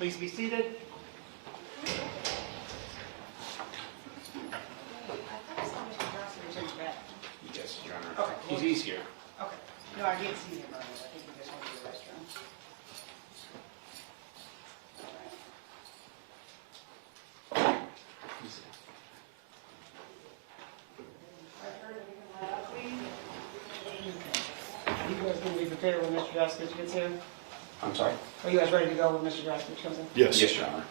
Please be seated. Yes, Your Honor. Okay. He's here. Okay. No, I didn't see him earlier. I think he just went to the restroom. You guys going to be prepared when Mr. Droskowicz gets here? I'm sorry? Are you guys ready to go when Mr. Droskowicz comes in? Yes, Your Honor.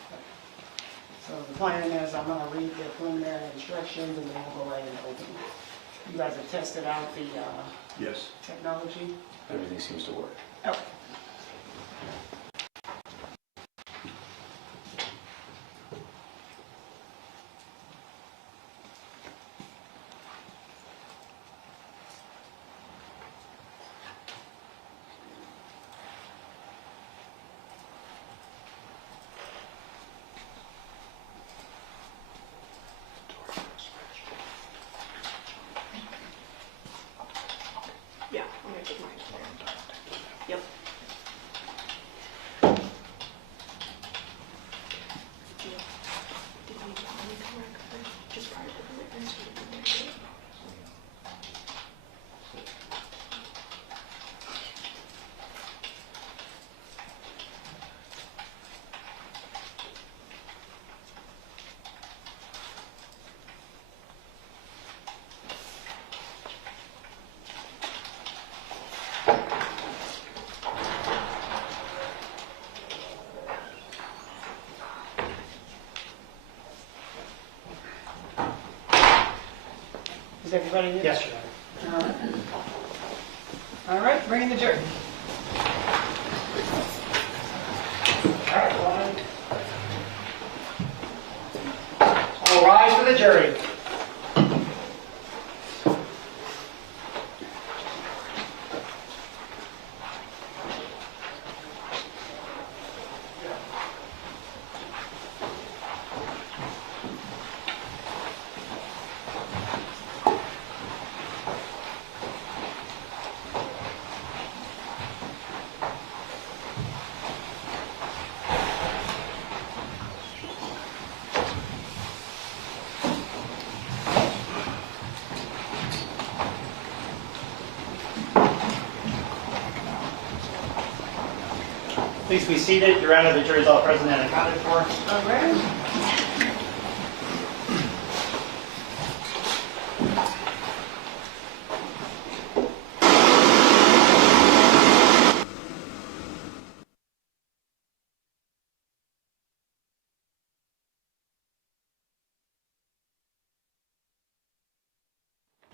So the plan is I'm going to read the preliminary instructions and then we'll go right into open. You guys have tested out the Yes. technology? Everything seems to work. Okay. Yeah, I'm going to take mine. Yep. Just prior to the witness. Is everybody here? Yes, Your Honor. All right, bring in the jury. All right, All rise for the jury. please be seated. Your Honor, the jury's all present and accounted for. All right.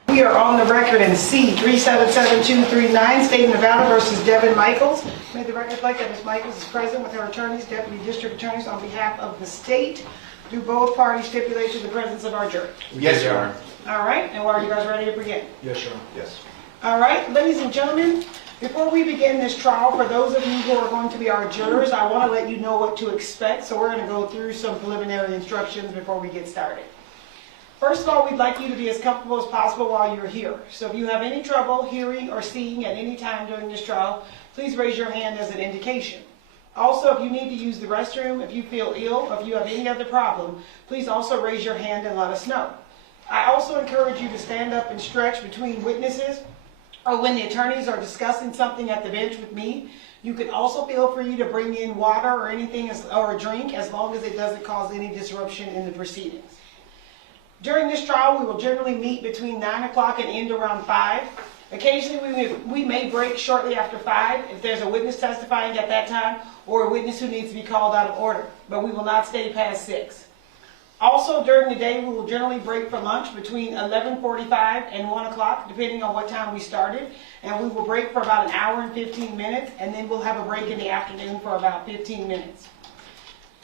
We are on the record in C-377239, State of Nevada versus Devyn Michaels. May the record reflect that Ms. Michaels is present with her attorneys, deputy district attorneys, on behalf of the state. Do both parties stipulate to the presence of our jury? Yes, Your Honor. All right, and are you guys ready to begin? Yes, Your Honor. Yes. All right, ladies and gentlemen, before we begin this trial, for those of you who are going to be our jurors, I want to let you know what to expect. So we're going to go through some preliminary instructions before we get started. First of all, we'd like you to be as comfortable as possible while you're here. So if you have any trouble hearing or seeing at any time during this trial, please raise your hand as an indication. Also, if you need to use the restroom, if you feel ill, or if you have any other problem, please also raise your hand and let us know. I also encourage you to stand up and stretch between witnesses or when the attorneys are discussing something at the bench with me. You can also feel free to bring in water or anything or a drink as long as it doesn't cause any disruption in the proceedings. During this trial, we will generally meet between 9 o'clock and end around 5. Occasionally, we may break shortly after 5 if there's a witness testifying at that time or a witness who needs to be called out of order, but we will not stay past 6. Also, during the day, we will generally break for lunch between 11:45 and 1 o'clock, depending on what time we started, and we will break for about an hour and 15 minutes, and then we'll have a break in the afternoon for about 15 minutes.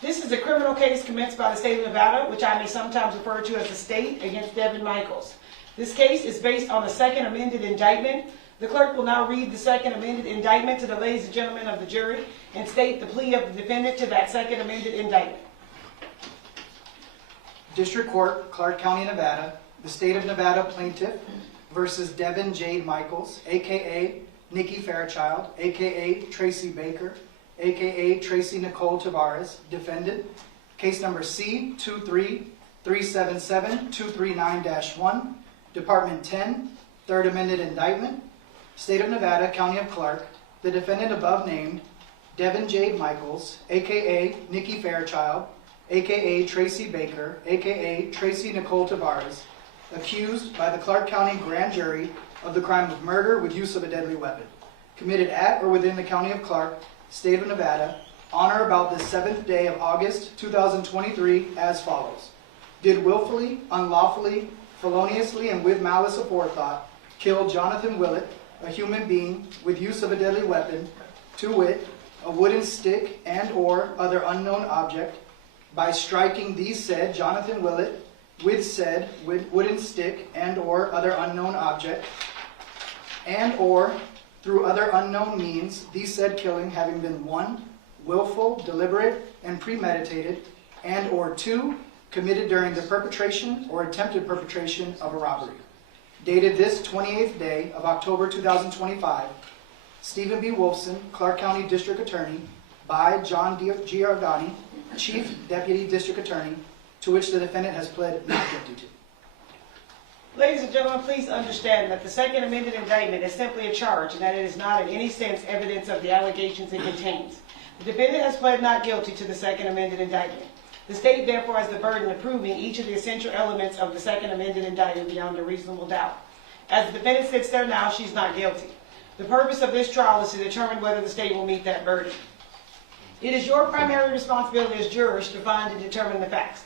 This is a criminal case commenced by the state of Nevada, which I may sometimes refer to as the state, against Devyn Michaels. This case is based on a second amended indictment. The clerk will now read the second amended indictment to the ladies and gentlemen of the jury and state the plea of the defendant to that second amended indictment. District Court, Clark County, Nevada, the State of Nevada plaintiff versus Devyn Jade Michaels, a.k.a. Nikki Fairchild, a.k.a. Tracy Baker, aka Tracy Nicole Tavares, defendant, case number C23377-239-1, Department 10, Third Amended Indictment, State of Nevada, County of Clark, the defendant above named, Devyn Jade Michaels, aka Nikki Fairchild, aka Tracy Baker, aka Tracy Nicole Tavares, accused by the Clark County Grand Jury of the crime of murder with use of a deadly weapon, committed at or within the County of Clark, State of Nevada, on or about the 7th day of August 2023 as follows. Did willfully, unlawfully, feloniously, and with malice aforethought kill Jonathon Willette, a human being, with use of a deadly weapon, to wit, a wooden stick and or other unknown object, by striking the said Jonathon Willette with said wooden stick and or other unknown object, and or through other unknown means, the said killing having been 1, willful, deliberate, and premeditated, and or 2, committed during the perpetration or attempted perpetration of a robbery. Dated this 28th day of October 2025, Stephen B. Wolfson, Clark County District Attorney, by John Giordani, Chief Deputy District Attorney, to which the defendant has pled not guilty to. Ladies and gentlemen, please understand that the second amended indictment is simply a charge and that it is not in any sense evidence of the allegations it contains. The defendant has pled not guilty to the second amended indictment. The state therefore has the burden of proving each of the essential elements of the second amended indictment beyond a reasonable doubt. As the defendant sits there now, she's not guilty. The purpose of this trial is to determine whether the state will meet that burden. It is your primary responsibility as jurors to find and determine the facts.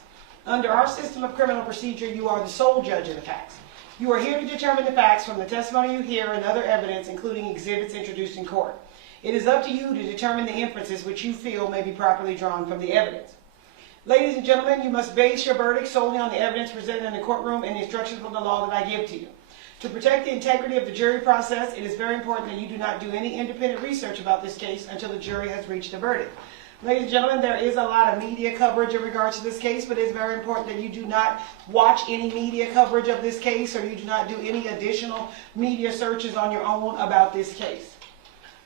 Under our system of criminal procedure, you are the sole judge of the facts. You are here to determine the facts from the testimony you hear and other evidence, including exhibits introduced in court. It is up to you to determine the inferences which you feel may be properly drawn from the evidence. Ladies and gentlemen, you must base your verdict solely on the evidence presented in the courtroom and the instructions from the law that I give to you. To protect the integrity of the jury process, it is very important that you do not do any independent research about this case until the jury has reached a verdict. Ladies and gentlemen, there is a lot of media coverage in regards to this case, but it is very important that you do not watch any media coverage of this case, or you do not do any additional media searches on your own about this case.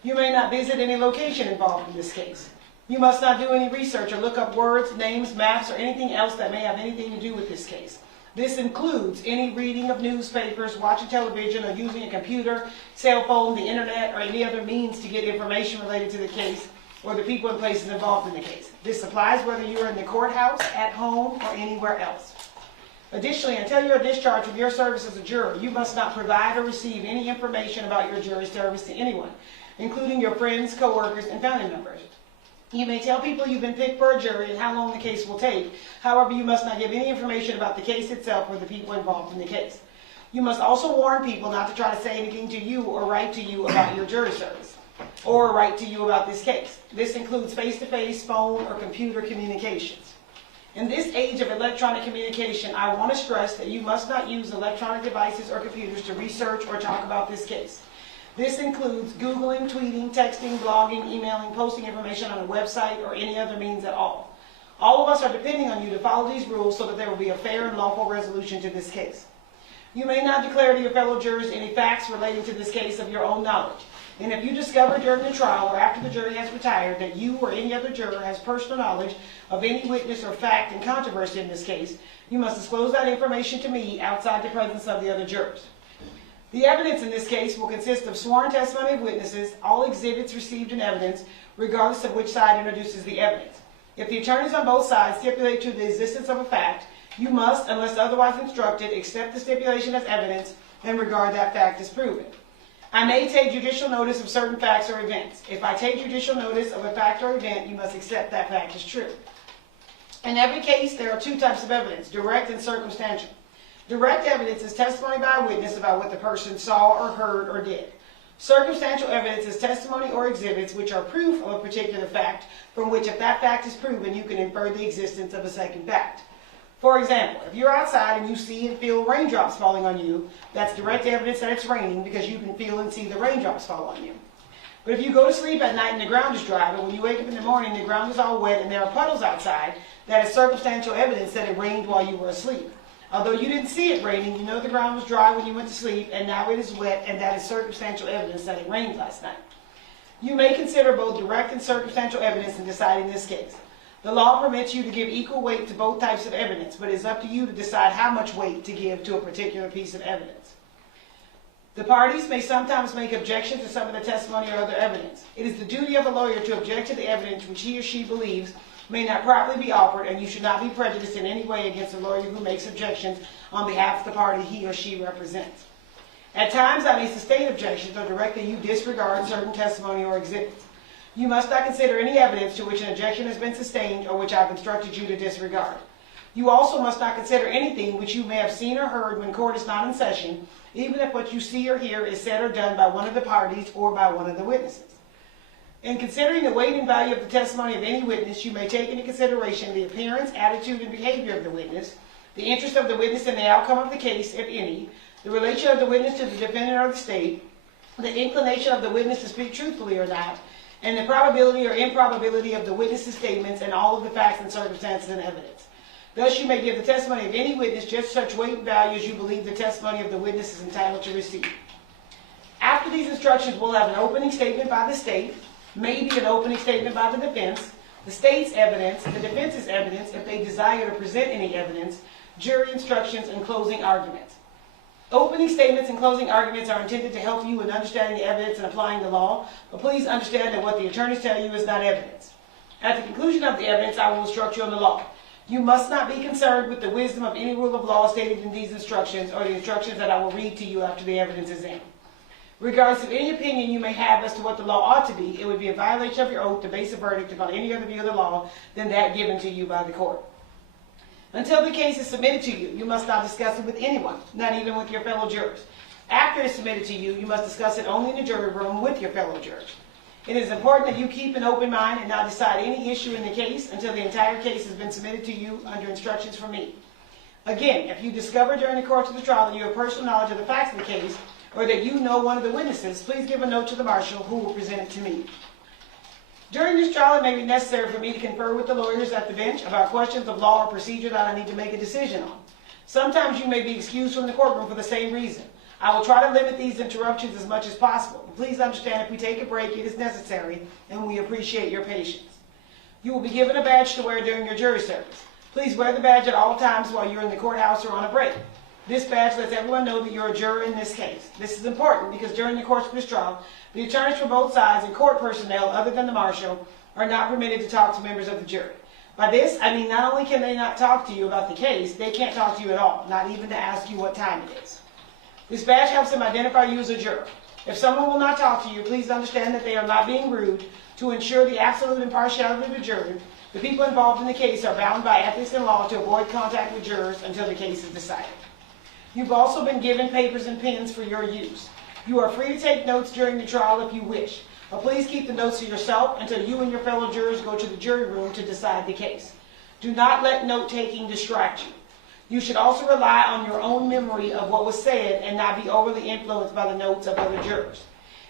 You may not visit any location involved in this case. You must not do any research or look up words, names, maps, or anything else that may have anything to do with this case. This includes any reading of newspapers, watching television, or using a computer, cell phone, the internet, or any other means to get information related to the case or the people and places involved in the case. This applies whether you're in the courthouse, at home, or anywhere else. Additionally, until you are discharged from your service as a juror, you must not provide or receive any information about your jury service to anyone, including your friends, coworkers, and family members. You may tell people you've been picked for a jury and how long the case will take. However, you must not give any information about the case itself or the people involved in the case. You must also warn people not to try to say anything to you or write to you about your jury service or write to you about this case. This includes face-to-face, phone, or computer communications. In this age of electronic communication, I want to stress that you must not use electronic devices or computers to research or talk about this case. This includes Googling, tweeting, texting, blogging, emailing, posting information on a website, or any other means at all. All of us are depending on you to follow these rules so that there will be a fair and lawful resolution to this case. You may not declare to your fellow jurors any facts relating to this case of your own knowledge. And if you discover during the trial or after the jury has retired that you or any other juror has personal knowledge of any witness or fact in controversy in this case, you must disclose that information to me outside the presence of the other jurors. The evidence in this case will consist of sworn testimony of witnesses, all exhibits received in evidence, regardless of which side introduces the evidence. If the attorneys on both sides stipulate to the existence of a fact, you must, unless otherwise instructed, accept the stipulation as evidence and regard that fact as proven. I may take judicial notice of certain facts or events. If I take judicial notice of a fact or event, you must accept that fact as true. In every case, there are two types of evidence, direct and circumstantial. Direct evidence is testimony by a witness about what the person saw or heard or did. Circumstantial evidence is testimony or exhibits which are proof of a particular fact, from which if that fact is proven, you can infer the existence of a second fact. For example, if you're outside and you see and feel raindrops falling on you, that's direct evidence that it's raining because you can feel and see the raindrops fall on you. But if you go to sleep at night and the ground is dry, but when you wake up in the morning the ground is all wet and there are puddles outside, that is circumstantial evidence that it rained while you were asleep. Although you didn't see it raining, you know the ground was dry when you went to sleep, and now it is wet, and that is circumstantial evidence that it rained last night. You may consider both direct and circumstantial evidence in deciding this case. The law permits you to give equal weight to both types of evidence, but it is up to you to decide how much weight to give to a particular piece of evidence. The parties may sometimes make objections to some of the testimony or other evidence. It is the duty of a lawyer to object to the evidence which he or she believes may not properly be offered, and you should not be prejudiced in any way against a lawyer who makes objections on behalf of the party he or she represents. At times, I may sustain objections or direct that you disregard certain testimony or exhibits. You must not consider any evidence to which an objection has been sustained or which I have instructed you to disregard. You also must not consider anything which you may have seen or heard when court is not in session, even if what you see or hear is said or done by one of the parties or by one of the witnesses. In considering the weight and value of the testimony of any witness, you may take into consideration the appearance, attitude, and behavior of the witness, the interest of the witness in the outcome of the case, if any, the relation of the witness to the defendant or the state, the inclination of the witness to speak truthfully or not, and the probability or improbability of the witness's statements and all of the facts and circumstances and evidence. Thus, you may give the testimony of any witness just such weight and value as you believe the testimony of the witness is entitled to receive. After these instructions, we'll have an opening statement by the state, maybe an opening statement by the defense, the state's evidence, the defense's evidence if they desire to present any evidence, jury instructions, and closing arguments. Opening statements and closing arguments are intended to help you in understanding the evidence and applying the law, but please understand that what the attorneys tell you is not evidence. At the conclusion of the evidence, I will instruct you on the law. You must not be concerned with the wisdom of any rule of law stated in these instructions or the instructions that I will read to you after the evidence is in. Regardless of any opinion you may have as to what the law ought to be, it would be a violation of your oath to base a verdict upon any other view of the law than that given to you by the court. Until the case is submitted to you, you must not discuss it with anyone, not even with your fellow jurors. After it's submitted to you, you must discuss it only in the jury room with your fellow jurors. It is important that you keep an open mind and not decide any issue in the case until the entire case has been submitted to you under instructions from me. Again, if you discover during the course of the trial that you have personal knowledge of the facts of the case, or that you know one of the witnesses, please give a note to the marshal who will present it to me. During this trial, it may be necessary for me to confer with the lawyers at the bench about questions of law or procedure that I need to make a decision on. Sometimes you may be excused from the courtroom for the same reason. I will try to limit these interruptions as much as possible. Please understand if we take a break, it is necessary, and we appreciate your patience. You will be given a badge to wear during your jury service. Please wear the badge at all times while you're in the courthouse or on a break. This badge lets everyone know that you're a juror in this case. This is important because during the course of this trial, the attorneys for both sides and court personnel, other than the marshal, are not permitted to talk to members of the jury. By this, I mean not only can they not talk to you about the case, they can't talk to you at all, not even to ask you what time it is. This badge helps them identify you as a juror. If someone will not talk to you, please understand that they are not being rude. To ensure the absolute impartiality of the jury, the people involved in the case are bound by ethics and law to avoid contact with jurors until the case is decided. You've also been given papers and pens for your use. You are free to take notes during the trial if you wish, but please keep the notes to yourself until you and your fellow jurors go to the jury room to decide the case. Do not let note-taking distract you. You should also rely on your own memory of what was said and not be overly influenced by the notes of other jurors.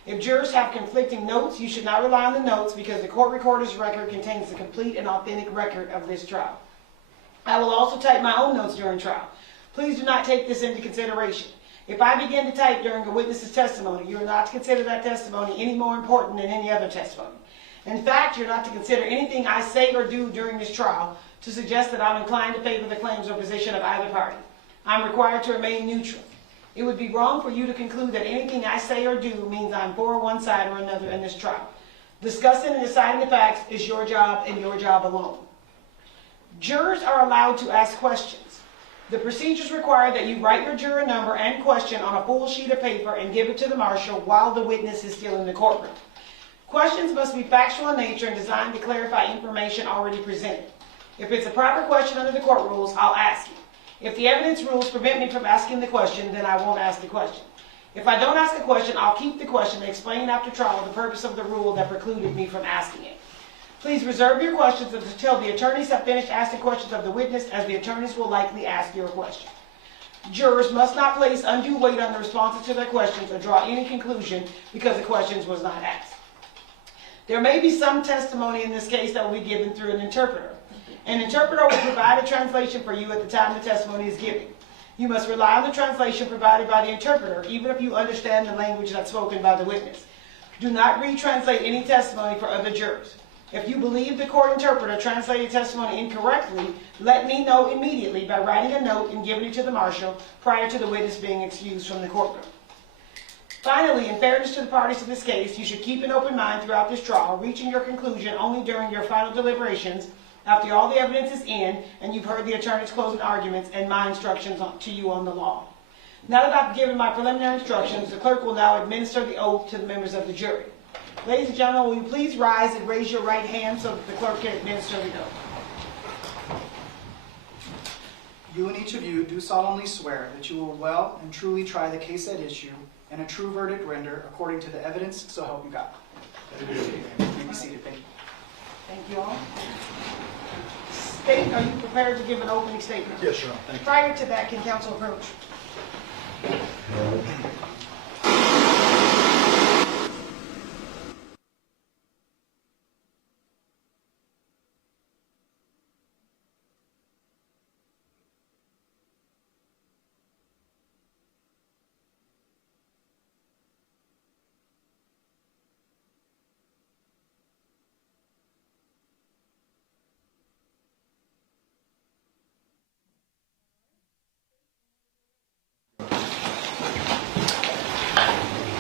If jurors have conflicting notes, you should not rely on the notes because the court recorder's record contains the complete and authentic record of this trial. I will also type my own notes during trial. Please do not take this into consideration. If I begin to type during a witness's testimony, you are not to consider that testimony any more important than any other testimony. In fact, you're not to consider anything I say or do during this trial to suggest that I'm inclined to favor the claims or position of either party. I'm required to remain neutral. It would be wrong for you to conclude that anything I say or do means I'm for one side or another in this trial. Discussing and deciding the facts is your job and your job alone. Jurors are allowed to ask questions. The procedures require that you write your juror number and question on a full sheet of paper and give it to the marshal while the witness is still in the courtroom. Questions must be factual in nature and designed to clarify information already presented. If it's a proper question under the court rules, I'll ask it. If the evidence rules prevent me from asking the question, then I won't ask the question. If I don't ask a question, I'll keep the question and explain after trial the purpose of the rule that precluded me from asking it. Please reserve your questions until the attorneys have finished asking questions of the witness, as the attorneys will likely ask your question. Jurors must not place undue weight on the responses to their questions or draw any conclusion because the questions was not asked. There may be some testimony in this case that will be given through an interpreter. An interpreter will provide a translation for you at the time the testimony is given. You must rely on the translation provided by the interpreter, even if you understand the language that's spoken by the witness. Do not retranslate any testimony for other jurors. If you believe the court interpreter translated testimony incorrectly, let me know immediately by writing a note and giving it to the marshal prior to the witness being excused from the courtroom. Finally, in fairness to the parties to this case, you should keep an open mind throughout this trial, reaching your conclusion only during your final deliberations after all the evidence is in and you've heard the attorney's closing arguments and my instructions to you on the law. Now that I've given my preliminary instructions, the clerk will now administer the oath to the members of the jury. Ladies and gentlemen, will you please rise and raise your right hand so that the clerk can administer the oath. You and each of you do solemnly swear that you will well and truly try the case at issue and a true verdict render according to the evidence, so help you God. You may be seated. Thank you. Thank you all. State, are you prepared to give an opening statement? Yes, Your Honor. Thank you. Prior to that, can counsel approach?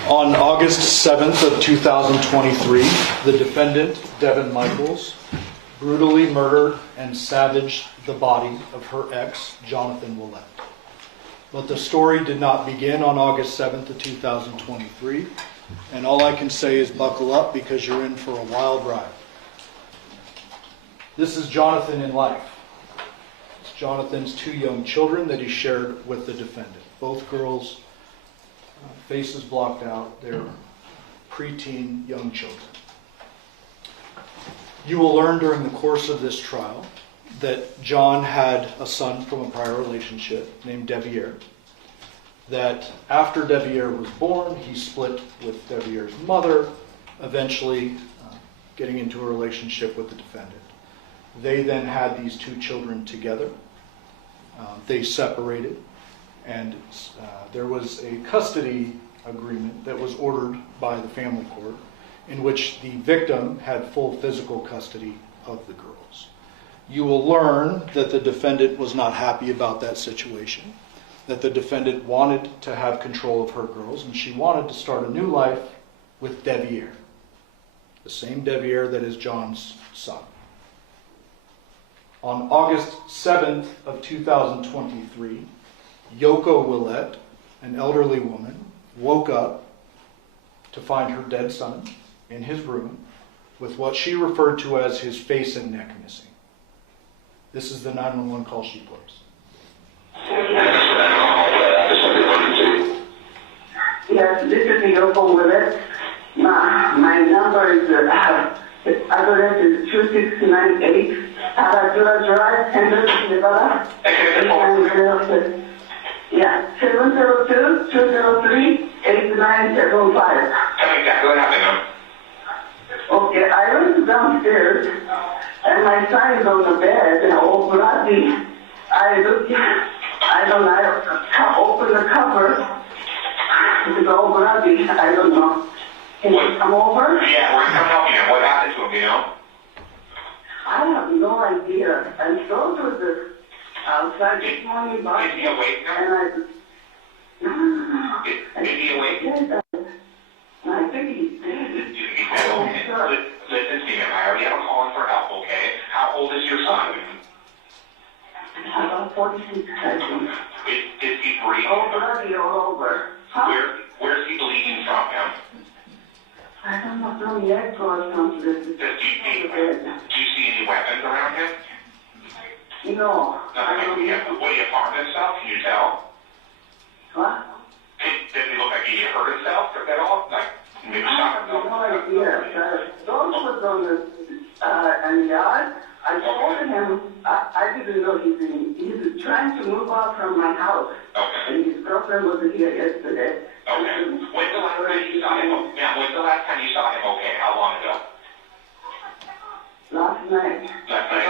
On August 7th of 2023, the defendant, Devyn Michaels, brutally murdered and savaged the body of her ex, Jonathon Willette. But the story did not begin on August 7th of 2023, and all I can say is buckle up because you're in for a wild ride. This is Jonathon in life. It's Jonathon's two young children that he shared with the defendant. Both girls, faces blocked out, they're preteen young children. You will learn during the course of this trial that John had a son from a prior relationship named Devyn. That after Devyn was born, he split with Devyn's mother, eventually getting into a relationship with the defendant. They then had these two children together. They separated. And there was a custody agreement that was ordered by the family court in which the victim had full physical custody of the girls. You will learn that the defendant was not happy about that situation, that the defendant wanted to have control of her girls, and she wanted to start a new life with Devyn, the same Devyn that is John's son. On August 7th of 2023, Yoko Willette, an elderly woman, woke up to find her dead son in his room with what she referred to as his face and neck missing. This is the 911 call she plays. Yes, this is Yoko Willette. My number is, address is 2698 Aradura Drive, Henderson, Nevada. Yeah, 702-203-8975. Tell me exactly what happened. Okay, I went downstairs and my son is on the bed, all bloody. I opened the cover. It's all bloody. I don't know. Can you come over? Yeah, we're coming help you. What happened to him, do you know? I have no idea. I saw to the outside this morning, Is he awake now? and Is he awake? I think he's dead. Listen, Stephen, I already have a call in for help, okay? How old is your son? About 46 seconds. Is he breathing? Oh, bloody all over. Huh? Where is he bleeding from him? I don't know, from the neck or something. Do you see any weapons around him? No. Nothing. Would he have harmed himself? Can you tell? What? Did he look like he hurt himself at all? Like maybe shot himself? No idea. Those was on the yard. I told him, I didn't know he's trying to move out from my house. Okay. And his girlfriend was here yesterday. Okay. When's the last time you saw him? Yeah, when's the last time you saw him okay? How long ago? Last night. Last night?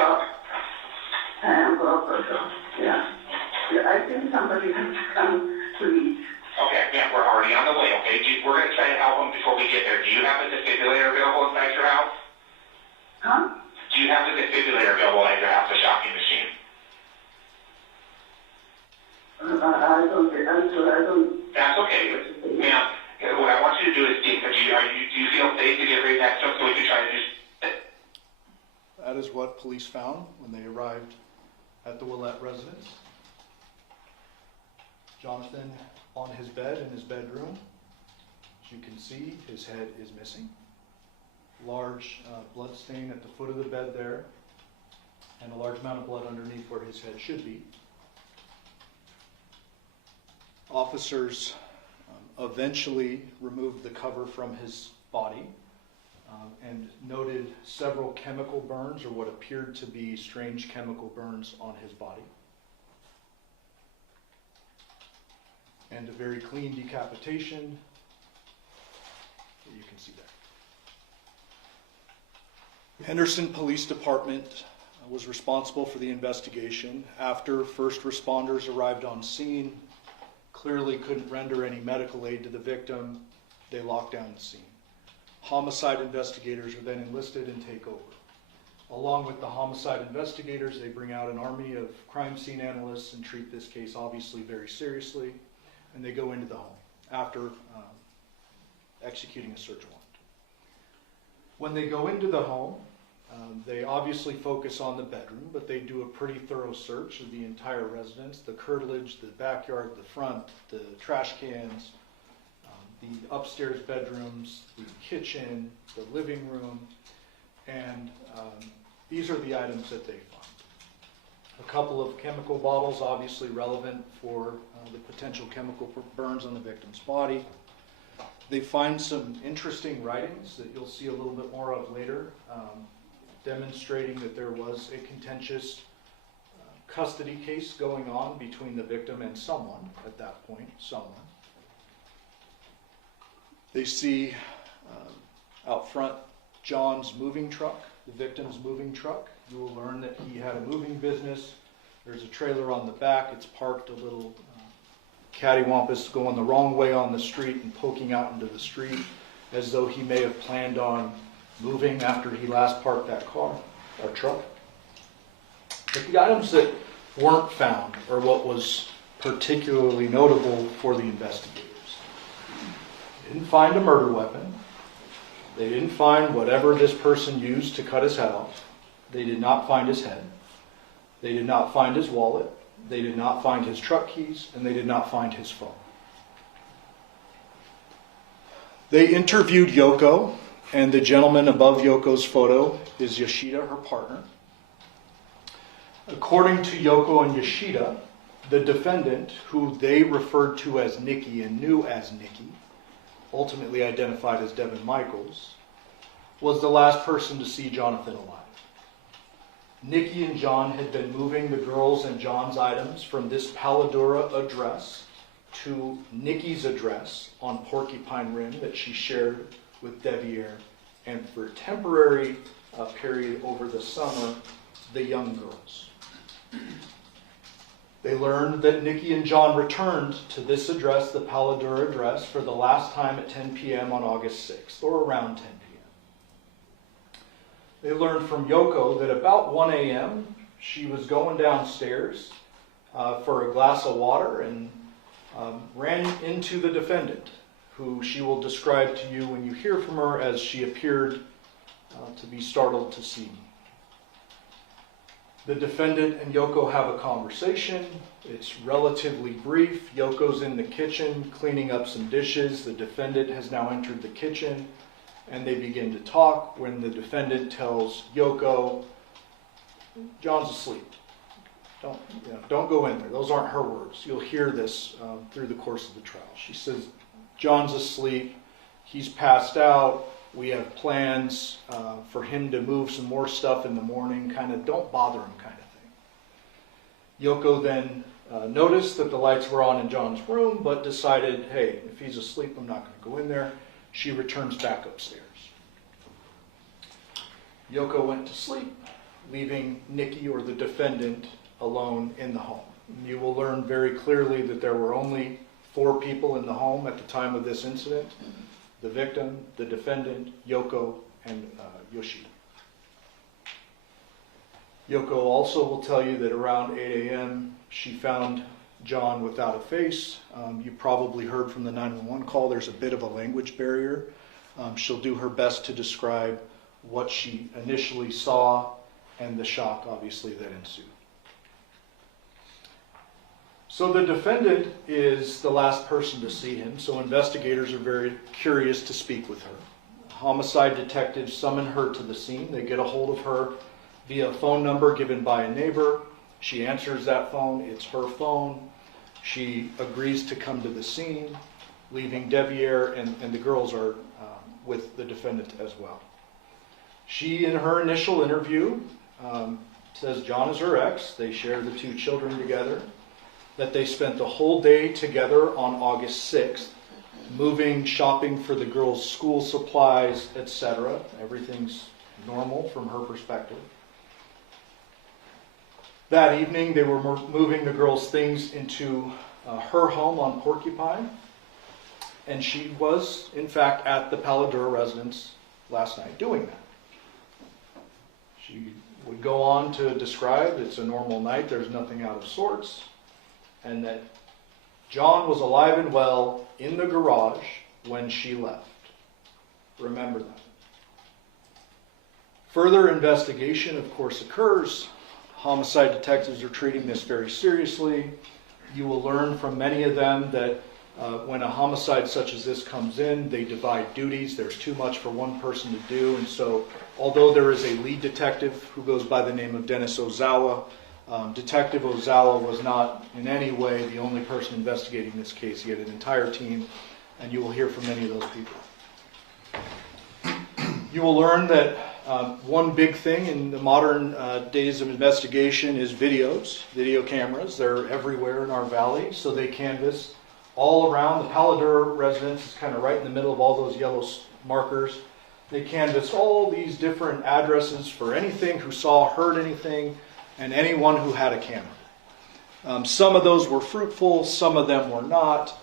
Yeah. I think somebody has to come to eat. Okay, yeah, we're already on the way, okay? We're going to try to help him before we get there. Do you have a defibrillator available inside your house? Huh? Do you have the defibrillator available at your house, a shocking machine? I don't get, I'm sorry, I don't. That's okay. Ma'am, what I want you to do is, do you feel safe to get right next to him so we can try to do... That is what police found when they arrived at the Willette residence. Jonathon on his bed in his bedroom. As you can see, his head is missing. Large blood stain at the foot of the bed there, and a large amount of blood underneath where his head should be. Officers eventually removed the cover from his body and noted several chemical burns, or what appeared to be strange chemical burns on his body. And a very clean decapitation that you can see there. Henderson Police Department was responsible for the investigation. After first responders arrived on scene, clearly couldn't render any medical aid to the victim, they locked down the scene. Homicide investigators are then enlisted and take over. Along with the homicide investigators, they bring out an army of crime scene analysts and treat this case obviously very seriously, and they go into the home after executing a search warrant. When they go into the home, they obviously focus on the bedroom, but they do a pretty thorough search of the entire residence, the curtilage, the backyard, the front, the trash cans, the upstairs bedrooms, the kitchen, the living room, and these are the items that they find. A couple of chemical bottles, obviously relevant for the potential chemical burns on the victim's body. They find some interesting writings that you'll see a little bit more of later, demonstrating that there was a contentious custody case going on between the victim and someone at that point, someone. They see out front John's moving truck, the victim's moving truck. You will learn that he had a moving business. There's a trailer on the back. It's parked a little cattywampus, going the wrong way on the street and poking out into the street, as though he may have planned on moving after he last parked that car or truck. But the items that weren't found are what was particularly notable for the investigators. They didn't find a murder weapon. They didn't find whatever this person used to cut his head off. They did not find his head. They did not find his wallet. They did not find his truck keys, and they did not find his phone. They interviewed Yoko, and the gentleman above Yoko's photo is Yoshida, her partner. According to Yoko and Yoshida, the defendant, who they referred to as Nikki and knew as Nikki, ultimately identified as Devyn Michaels, was the last person to see Jonathon alive. Nikki and John had been moving the girls' and John's items from this Paladura address to Nikki's address on Porcupine Rim that she shared with Devier, and for a temporary period over the summer, the young girls. They learned that Nikki and John returned to this address, the Paladura address, for the last time at 10 p.m. on August 6th, or around 10 p.m. They learned from Yoko that about 1 a.m. she was going downstairs for a glass of water and ran into the defendant, who she will describe to you when you hear from her as she appeared to be startled to see me. The defendant and Yoko have a conversation. It's relatively brief. Yoko's in the kitchen cleaning up some dishes. The defendant has now entered the kitchen, and they begin to talk when the defendant tells Yoko, John's asleep. Don't go in there. Those aren't her words. You'll hear this through the course of the trial. She says, John's asleep. He's passed out. We have plans for him to move some more stuff in the morning. Kind of don't bother him kind of thing. Yoko then noticed that the lights were on in John's room, but decided, hey, if he's asleep, I'm not going to go in there. She returns back upstairs. Yoko went to sleep, leaving Nikki, or the defendant, alone in the home. You will learn very clearly that there were only 4 people in the home at the time of this incident: the victim, the defendant, Yoko, and Yoshida. Yoko also will tell you that around 8 a.m. she found John without a face. You probably heard from the 911 call there's a bit of a language barrier. She'll do her best to describe what she initially saw and the shock, obviously, that ensued. So the defendant is the last person to see him, so investigators are very curious to speak with her. Homicide detectives summon her to the scene. They get a hold of her via a phone number given by a neighbor. She answers that phone. It's her phone. She agrees to come to the scene, leaving Devyn and the girls are with the defendant as well. She, in her initial interview, says John is her ex. They share the 2 children together, that they spent the whole day together on August 6th, moving, shopping for the girls' school supplies, etc. Everything's normal from her perspective. That evening, they were moving the girls' things into her home on Porcupine, and she was, in fact, at the Paladura residence last night doing that. She would go on to describe it's a normal night, there's nothing out of sorts, and that John was alive and well in the garage when she left. Remember that. Further investigation, of course, occurs. Homicide detectives are treating this very seriously. You will learn from many of them that when a homicide such as this comes in, they divide duties. There's too much for one person to do, and so although there is a lead detective who goes by the name of Dennis Ozawa, Detective Ozawa was not in any way the only person investigating this case. He had an entire team, and you will hear from many of those people. You will learn that one big thing in the modern days of investigation is videos, video cameras. They're everywhere in our valley, so they canvass all around. The Paladura residence is kind of right in the middle of all those yellow markers. They canvassed all these different addresses for anything who saw, heard anything, and anyone who had a camera. Some of those were fruitful, some of them were not.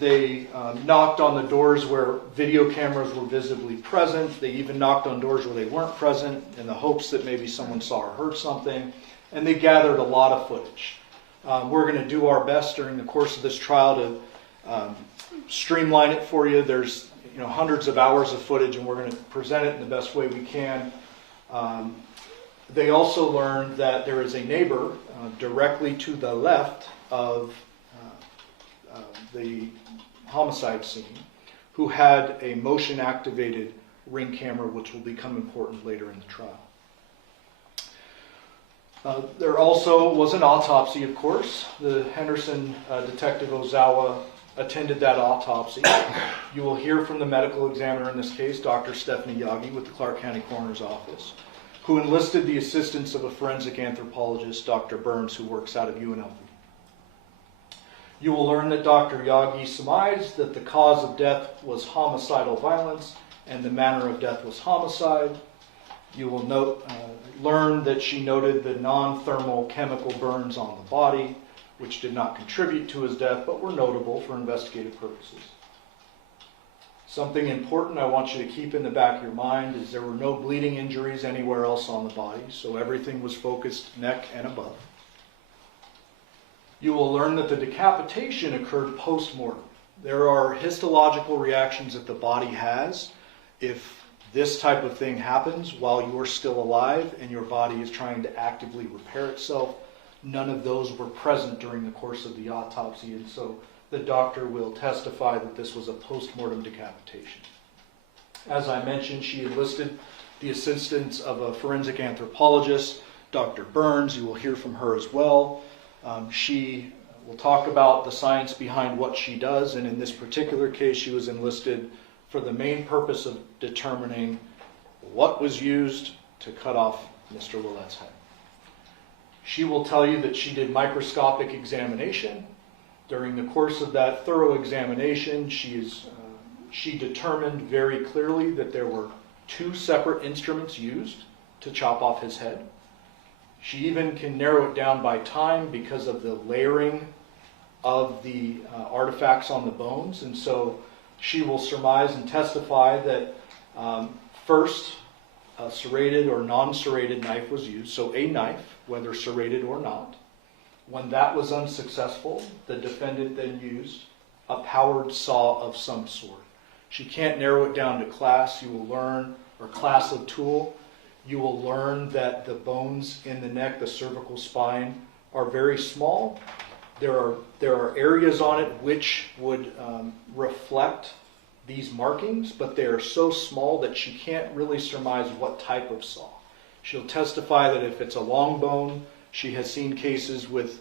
They knocked on the doors where video cameras were visibly present. They even knocked on doors where they weren't present in the hopes that maybe someone saw or heard something. And they gathered a lot of footage. We're going to do our best during the course of this trial to streamline it for you. There's hundreds of hours of footage, and we're going to present it in the best way we can. They also learned that there is a neighbor directly to the left of the homicide scene who had a motion-activated Ring camera, which will become important later in the trial. There also was an autopsy, of course. The Henderson Detective Ozawa attended that autopsy. You will hear from the medical examiner in this case, Dr. Stephanie Yagi with the Clark County Coroner's Office, who enlisted the assistance of a forensic anthropologist, Dr. Burns, who works out of UNLV. You will learn that Dr. Yagi surmised that the cause of death was homicidal violence and the manner of death was homicide. You will learn that she noted the non-thermal chemical burns on the body, which did not contribute to his death, but were notable for investigative purposes. Something important I want you to keep in the back of your mind is there were no bleeding injuries anywhere else on the body, so everything was focused neck and above. You will learn that the decapitation occurred post-mortem. There are histological reactions that the body has if this type of thing happens while you're still alive and your body is trying to actively repair itself. None of those were present during the course of the autopsy, and so the doctor will testify that this was a post-mortem decapitation. As I mentioned, she enlisted the assistance of a forensic anthropologist, Dr. Burns. You will hear from her as well. She will talk about the science behind what she does, and in this particular case, she was enlisted for the main purpose of determining what was used to cut off Mr. Willette's head. She will tell you that she did microscopic examination. During the course of that thorough examination, she determined very clearly that there were 2 separate instruments used to chop off his head. She even can narrow it down by time because of the layering of the artifacts on the bones, and so she will surmise and testify that first a serrated or non-serrated knife was used, so a knife, whether serrated or not. When that was unsuccessful, the defendant then used a powered saw of some sort. She can't narrow it down to class. You will learn, or class of tool. You will learn that the bones in the neck, the cervical spine, are very small. There are areas on it which would reflect these markings, but they are so small that she can't really surmise what type of saw. She'll testify that if it's a long bone, she has seen cases with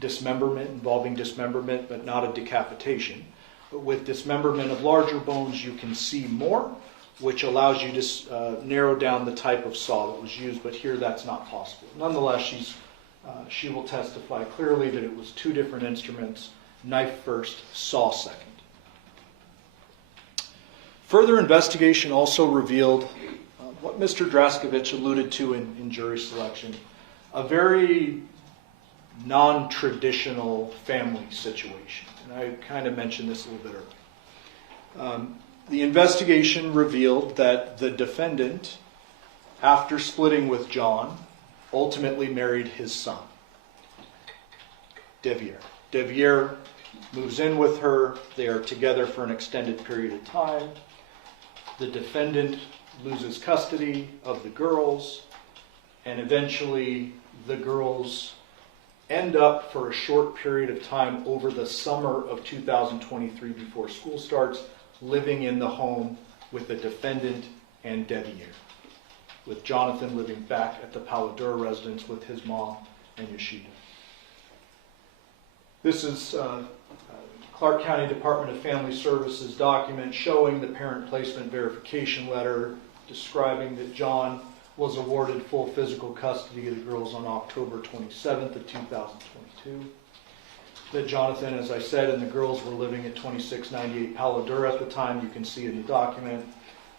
dismemberment, involving dismemberment, but not a decapitation. But with dismemberment of larger bones, you can see more, which allows you to narrow down the type of saw that was used, but here that's not possible. Nonetheless, she will testify clearly that it was two different instruments, knife first, saw second. Further investigation also revealed what Mr. Draskevich alluded to in jury selection, a very non-traditional family situation. And I kind of mentioned this a little bit earlier. The investigation revealed that the defendant, after splitting with John, ultimately married his son, Devyn. Devyn moves in with her. They are together for an extended period of time. The defendant loses custody of the girls, and eventually the girls end up for a short period of time over the summer of 2023 before school starts, living in the home with the defendant and Devyn, with Jonathon living back at the Paladura residence with his mom and Yoshida. This is Clark County Department of Family Services document showing the parent placement verification letter describing that John was awarded full physical custody of the girls on October 27th of 2022. That Jonathon, as I said, and the girls were living at 2698 Paladura at the time. You can see in the document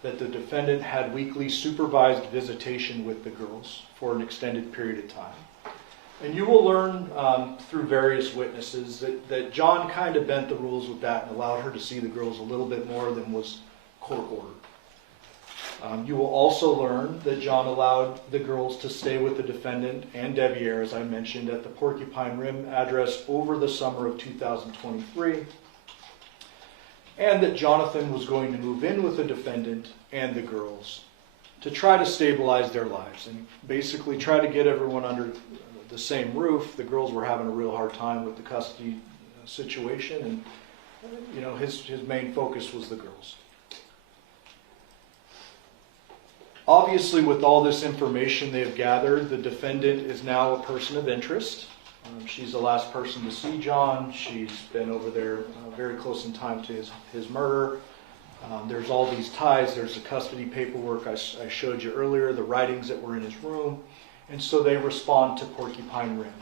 that the defendant had weekly supervised visitation with the girls for an extended period of time. And you will learn through various witnesses that John kind of bent the rules with that and allowed her to see the girls a little bit more than was court ordered. You will also learn that John allowed the girls to stay with the defendant and Devyn, as I mentioned, at the Porcupine Rim address over the summer of 2023, and that Jonathon was going to move in with the defendant and the girls to try to stabilize their lives and basically try to get everyone under the same roof. The girls were having a real hard time with the custody situation, and his main focus was the girls. Obviously, with all this information they have gathered, the defendant is now a person of interest. She's the last person to see John. She's been over there very close in time to his murder. There's all these ties. There's the custody paperwork I showed you earlier, the writings that were in his room. And so they respond to Porcupine Rim.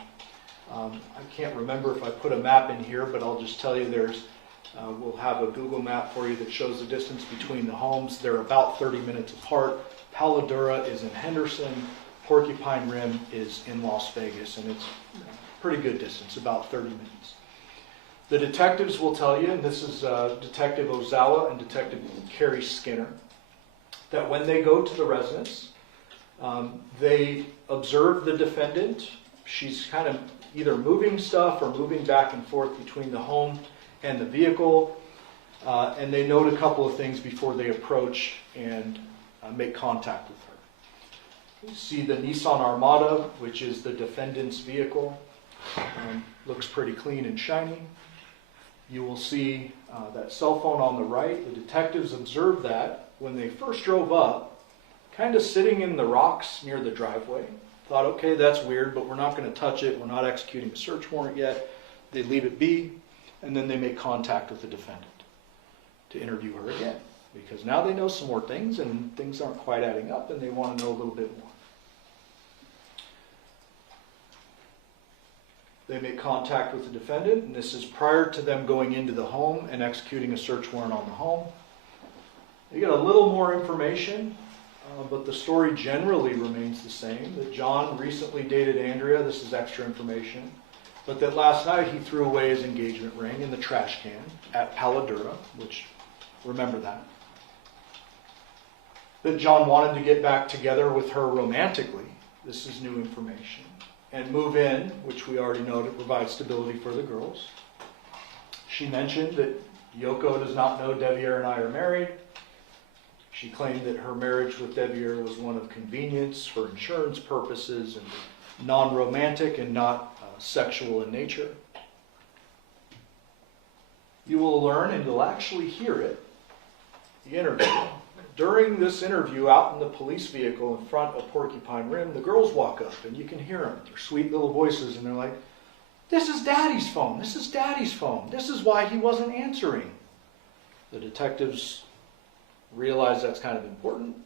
I can't remember if I put a map in here, but I'll just tell you we'll have a Google map for you that shows the distance between the homes. They're about 30 minutes apart. Paladura is in Henderson. Porcupine Rim is in Las Vegas, and it's a pretty good distance, about 30 minutes. The detectives will tell you, and this is Detective Ozawa and Detective Carrie Skinner, that when they go to the residence, they observe the defendant. She's kind of either moving stuff or moving back and forth between the home and the vehicle, and they note a couple of things before they approach and make contact with her. You see the Nissan Armada, which is the defendant's vehicle. Looks pretty clean and shiny. You will see that cell phone on the right. The detectives observed that when they first drove up, kind of sitting in the rocks near the driveway. Thought, okay, that's weird, but we're not going to touch it. We're not executing a search warrant yet. They leave it be, and then they make contact with the defendant to interview her again. Because now they know some more things, and things aren't quite adding up, and they want to know a little bit more. They make contact with the defendant, and this is prior to them going into the home and executing a search warrant on the home. They get a little more information, but the story generally remains the same. That John recently dated Andrea. This is extra information. but that last night he threw away his engagement ring in the trash can at Paladura, which, remember that. That John wanted to get back together with her romantically, this is new information, and move in, which we already know to provide stability for the girls. She mentioned that Yoko does not know Devier and I are married. She claimed that her marriage with Devier was one of convenience for insurance purposes and non-romantic and not sexual in nature. You will learn, and you'll actually hear it, the interview. During this interview, out in the police vehicle in front of Porcupine Rim, the girls walk up, and you can hear them, their sweet little voices, and they're like, "This is Daddy's phone. This is Daddy's phone. This is why he wasn't answering." The detectives realize that's kind of important.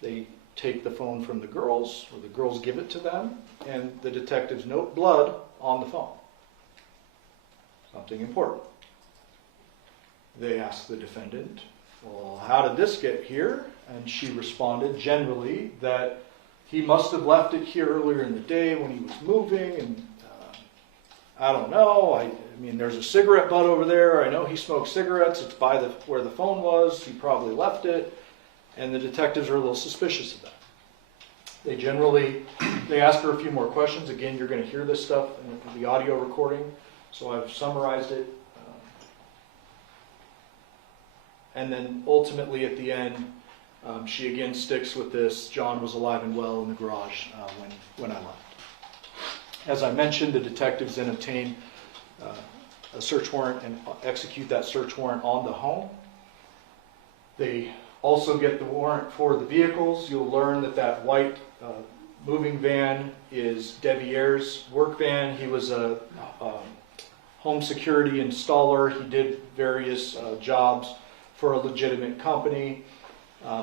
They take the phone from the girls, or the girls give it to them, and the detectives note blood on the phone. Something important. They ask the defendant, "Well, how did this get here?" And she responded generally that he must have left it here earlier in the day when he was moving, and I don't know. I mean, there's a cigarette butt over there. I know he smoked cigarettes. It's by where the phone was. He probably left it. And the detectives are a little suspicious of that. They ask her a few more questions. Again, you're going to hear this stuff in the audio recording, so I've summarized it. And then ultimately at the end, she again sticks with this: John was alive and well in the garage when I left. As I mentioned, the detectives then obtain a search warrant and execute that search warrant on the home. They also get the warrant for the vehicles. You'll learn that white moving van is Devier's work van. He was a home security installer. He did various jobs for a legitimate company.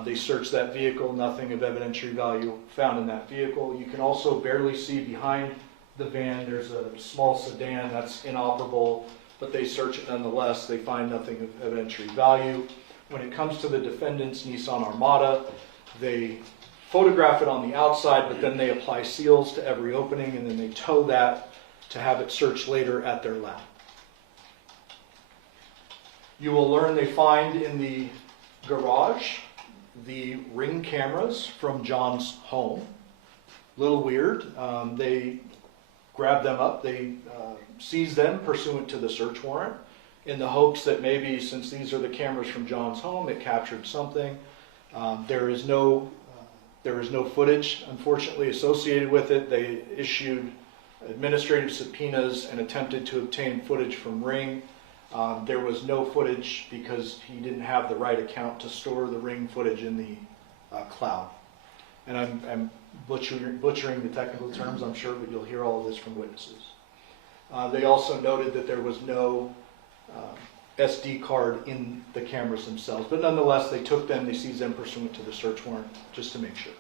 They searched that vehicle. Nothing of evidentiary value found in that vehicle. You can also barely see behind the van. There's a small sedan that's inoperable, but they search it nonetheless. They find nothing of evidentiary value. When it comes to the defendant's Nissan Armada, they photograph it on the outside, but then they apply seals to every opening, and then they tow that to have it searched later at their lab. You will learn they find in the garage the Ring cameras from John's home. A little weird. They grab them up, they seize them pursuant to the search warrant in the hopes that maybe, since these are the cameras from John's home, it captured something. There is no footage, unfortunately, associated with it. They issued administrative subpoenas and attempted to obtain footage from Ring. There was no footage because he didn't have the right account to store the Ring footage in the cloud. And I'm butchering the technical terms, I'm sure, but you'll hear all of this from witnesses. They also noted that there was no SD card in the cameras themselves, but nonetheless, they took them, they seized them pursuant to the search warrant, just to make sure.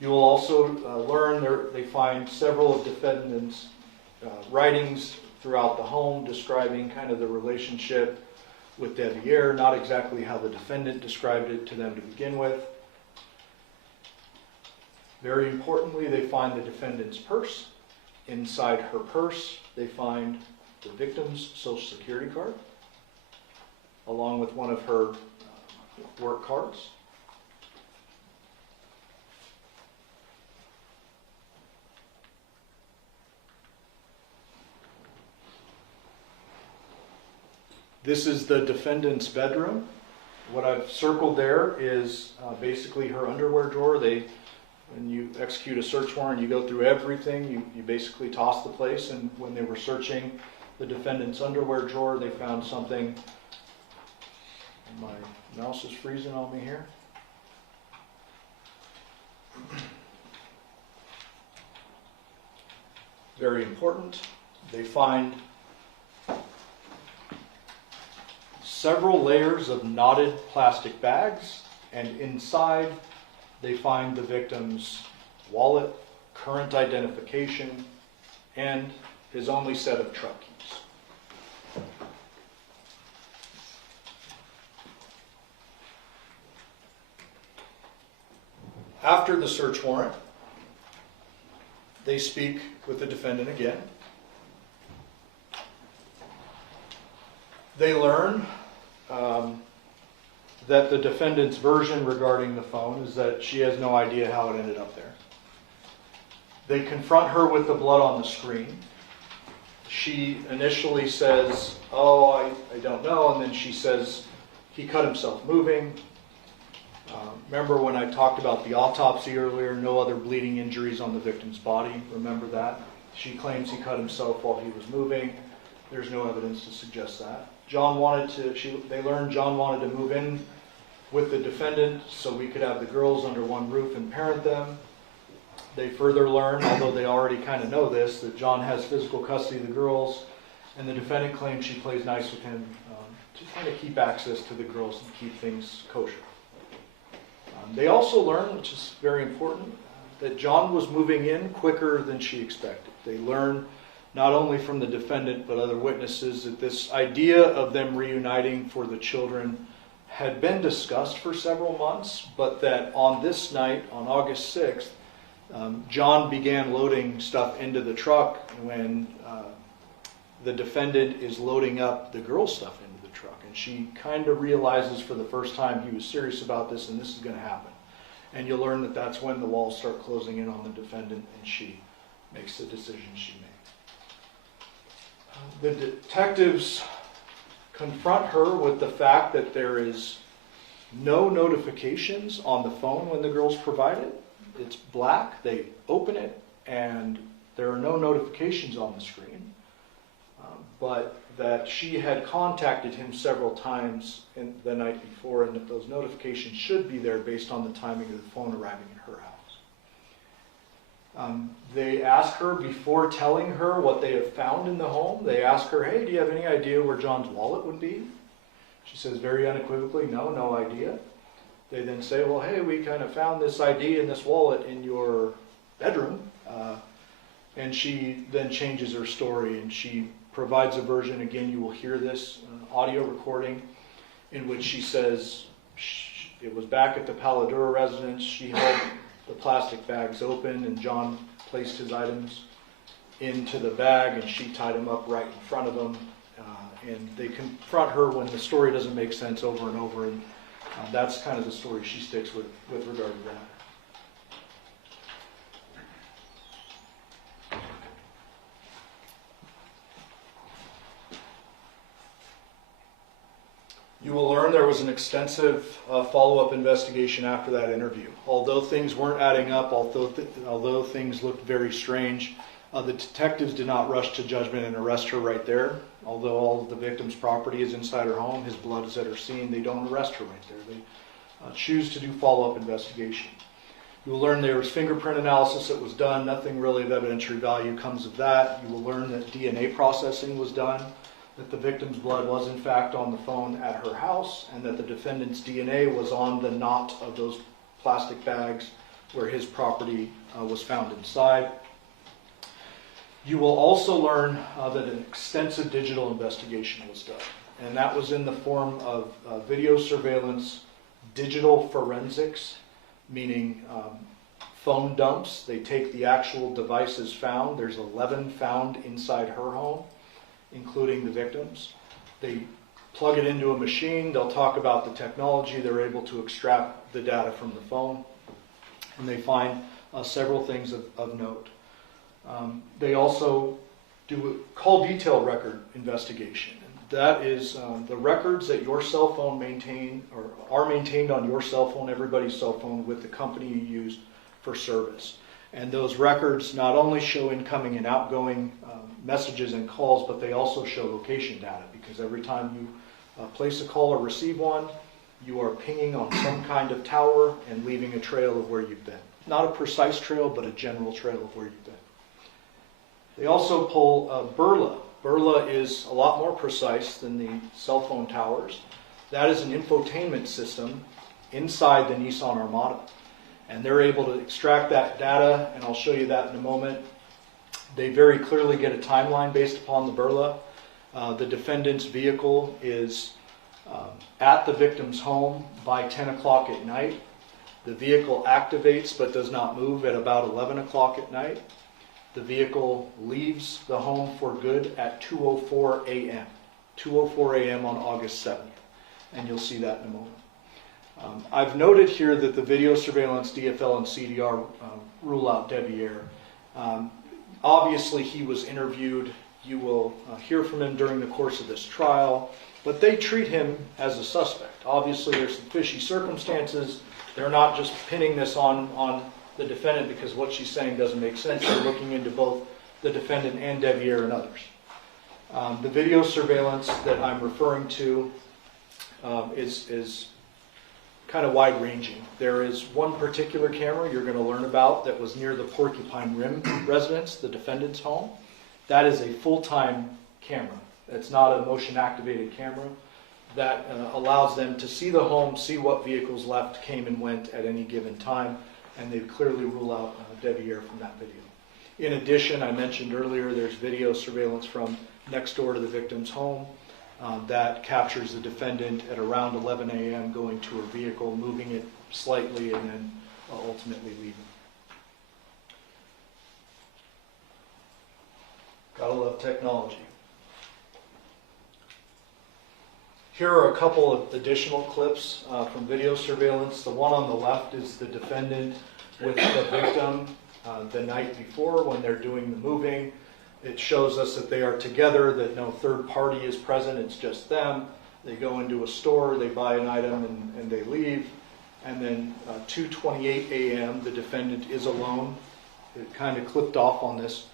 You will also learn they find several of defendants' writings throughout the home describing kind of the relationship with Devier, not exactly how the defendant described it to them to begin with. Very importantly, they find the defendant's purse. Inside her purse, they find the victim's Social Security card, along with one of her work cards. This is the defendant's bedroom. What I've circled there is basically her underwear drawer. When you execute a search warrant, you go through everything. You basically toss the place. And when they were searching the defendant's underwear drawer, they found something. My mouse is freezing on me here. Very important. They find several layers of knotted plastic bags, and inside they find the victim's wallet, current identification, and his only set of truck keys. After the search warrant, they speak with the defendant again. They learn that the defendant's version regarding the phone is that she has no idea how it ended up there. They confront her with the blood on the screen. She initially says, oh, I don't know, and then she says, he cut himself moving. Remember when I talked about the autopsy earlier, no other bleeding injuries on the victim's body, remember that? She claims he cut himself while he was moving. There's no evidence to suggest that. They learned John wanted to move in with the defendant so we could have the girls under one roof and parent them. They further learn, although they already kind of know this, that John has physical custody of the girls, and the defendant claims she plays nice with him to kind of keep access to the girls and keep things kosher. They also learn, which is very important, that John was moving in quicker than she expected. They learn not only from the defendant but other witnesses that this idea of them reuniting for the children had been discussed for several months, but that on this night, on August 6th, John began loading stuff into the truck when the defendant is loading up the girl's stuff into the truck. And she kind of realizes for the first time he was serious about this and this is going to happen. And you'll learn that that's when the walls start closing in on the defendant and she makes the decision she made. The detectives confront her with the fact that there is no notifications on the phone when the girls provide it. It's black, they open it, and there are no notifications on the screen. But that she had contacted him several times the night before, and that those notifications should be there based on the timing of the phone arriving at her house. They ask her, before telling her what they have found in the home, they ask her, hey, do you have any idea where John's wallet would be? She says very unequivocally, no idea. They then say, well, hey, we kind of found this ID and this wallet in your bedroom. And she then changes her story and she provides a version, again, you will hear this audio recording, in which she says it was back at the Paladura residence. She held the plastic bags open and John placed his items into the bag and she tied them up right in front of him. And they confront her when the story doesn't make sense over and over. And that's kind of the story she sticks with regard to that. You will learn there was an extensive follow-up investigation after that interview. Although things weren't adding up, although things looked very strange, the detectives did not rush to judgment and arrest her right there. Although all of the victim's property is inside her home, his blood is at her scene, they don't arrest her right there. They choose to do follow-up investigation. You will learn there was fingerprint analysis that was done. Nothing really of evidentiary value comes of that. You will learn that DNA processing was done, that the victim's blood was in fact on the phone at her house, and that the defendant's DNA was on the knot of those plastic bags where his property was found inside. You will also learn that an extensive digital investigation was done, and that was in the form of video surveillance, digital forensics, meaning phone dumps. They take the actual devices found. There's 11 found inside her home, including the victims. They plug it into a machine. They'll talk about the technology. They're able to extract the data from the phone, and they find several things of note. They also do a call detail record investigation. That is the records that your cell phone maintain or are maintained on your cell phone, everybody's cell phone, with the company you use for service. And those records not only show incoming and outgoing messages and calls, but they also show location data, because every time you place a call or receive one, you are pinging on some kind of tower and leaving a trail of where you've been. Not a precise trail, but a general trail of where you've been. They also pull Burla. Burla is a lot more precise than the cell phone towers. That is an infotainment system inside the Nissan Armada. And they're able to extract that data, and I'll show you that in a moment. They very clearly get a timeline based upon the Burla. The defendant's vehicle is at the victim's home by 10 o'clock at night. The vehicle activates but does not move at about 11 o'clock at night. The vehicle leaves the home for good at 2:04 a.m. 2:04 a.m. on August 7th, and you'll see that in a moment. I've noted here that the video surveillance, DFL, and CDR rule out Devier. Obviously, he was interviewed. You will hear from him during the course of this trial, but they treat him as a suspect. Obviously, there's some fishy circumstances. They're not just pinning this on the defendant because what she's saying doesn't make sense. They're looking into both the defendant and Devier and others. The video surveillance that I'm referring to is kind of wide-ranging. There is one particular camera you're going to learn about that was near the Porcupine Rim residence, the defendant's home. That is a full-time camera. It's not a motion-activated camera. That allows them to see the home, see what vehicles left, came and went at any given time, and they clearly rule out Devier from that video. In addition, I mentioned earlier, there's video surveillance from next door to the victim's home that captures the defendant at around 11 a.m. going to her vehicle, moving it slightly, and then ultimately leaving. Gotta love technology. Here are a couple of additional clips from video surveillance. The one on the left is the defendant with the victim the night before when they're doing the moving. It shows us that they are together, that no third party is present, it's just them. They go into a store, they buy an item, and they leave. And then 2:28 a.m., the defendant is alone. It kind of clipped off on this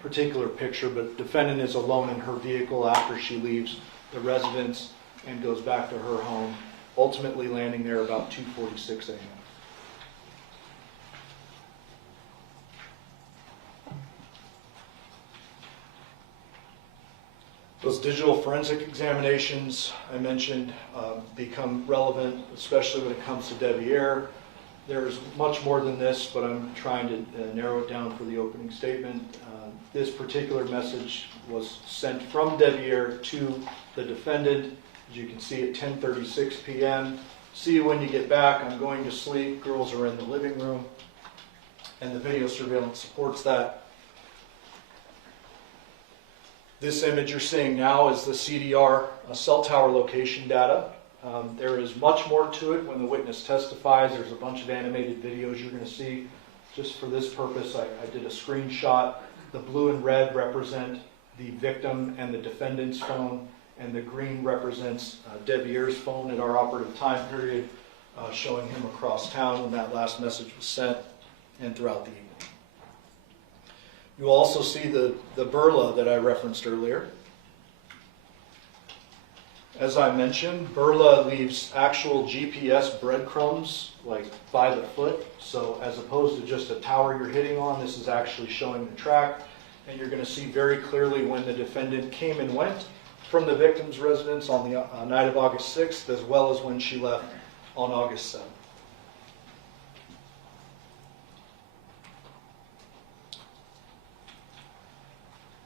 particular picture, but the defendant is alone in her vehicle after she leaves the residence and goes back to her home, ultimately landing there about 2:46 a.m. Those digital forensic examinations I mentioned become relevant, especially when it comes to Devier. There's much more than this, but I'm trying to narrow it down for the opening statement. This particular message was sent from Devier to the defendant. As you can see at 10:36 p.m. See you when you get back. I'm going to sleep. Girls are in the living room. And the video surveillance supports that. This image you're seeing now is the CDR cell tower location data. There is much more to it when the witness testifies. There's a bunch of animated videos you're going to see. Just for this purpose, I did a screenshot. The blue and red represent the victim and the defendant's phone, and the green represents Devier's phone at our operative time period, showing him across town when that last message was sent and throughout the evening. You also see the burla that I referenced earlier. As I mentioned, burla leaves actual GPS breadcrumbs, like by the foot. So as opposed to just a tower you're hitting on, this is actually showing the track. And you're going to see very clearly when the defendant came and went from the victim's residence on the night of August 6th, as well as when she left on August 7th.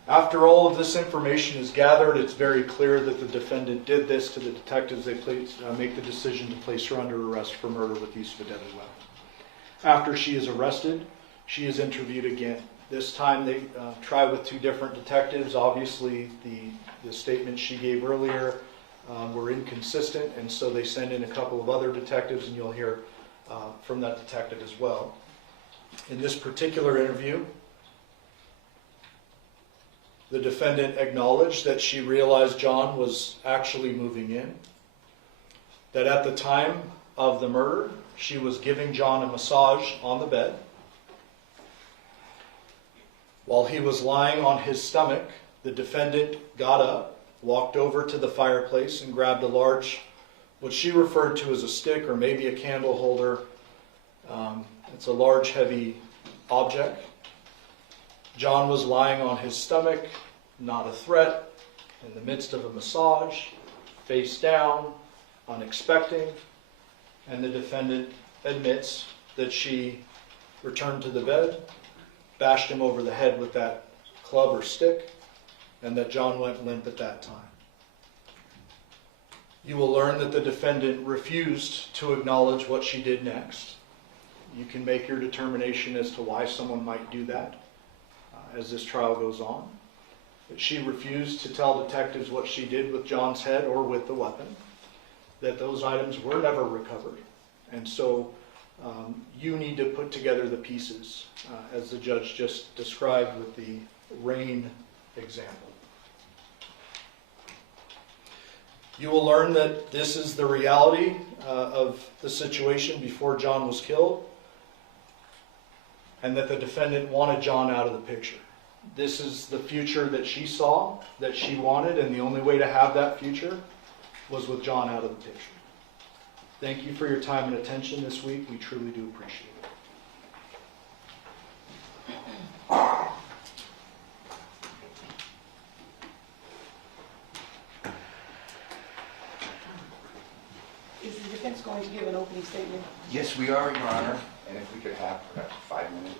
After all of this information is gathered, it's very clear that the defendant did this to the detectives. They make the decision to place her under arrest for murder with use of a deadly weapon. After she is arrested, she is interviewed again. This time they try with two different detectives. Obviously, the statements she gave earlier were inconsistent, and so they send in a couple of other detectives, and you'll hear from that detective as well. In this particular interview, the defendant acknowledged that she realized John was actually moving in, that at the time of the murder, she was giving John a massage on the bed. While he was lying on his stomach, the defendant got up, walked over to the fireplace, and grabbed a large, what she referred to as a stick or maybe a candle holder. It's a large, heavy object. John was lying on his stomach, not a threat, in the midst of a massage, face down, unexpecting, and the defendant admits that she returned to the bed, bashed him over the head with that club or stick, and that John went limp at that time. You will learn that the defendant refused to acknowledge what she did next. You can make your determination as to why someone might do that as this trial goes on. that she refused to tell detectives what she did with John's head or with the weapon, that those items were never recovered. And so you need to put together the pieces, as the judge just described with the rain example. You will learn that this is the reality of the situation before John was killed, and that the defendant wanted John out of the picture. This is the future that she saw, that she wanted, and the only way to have that future was with John out of the picture. Thank you for your time and attention this week. We truly do appreciate it. Is the defense going to give an opening statement? Yes, we are, Your Honor, and if we could have perhaps a 5-minute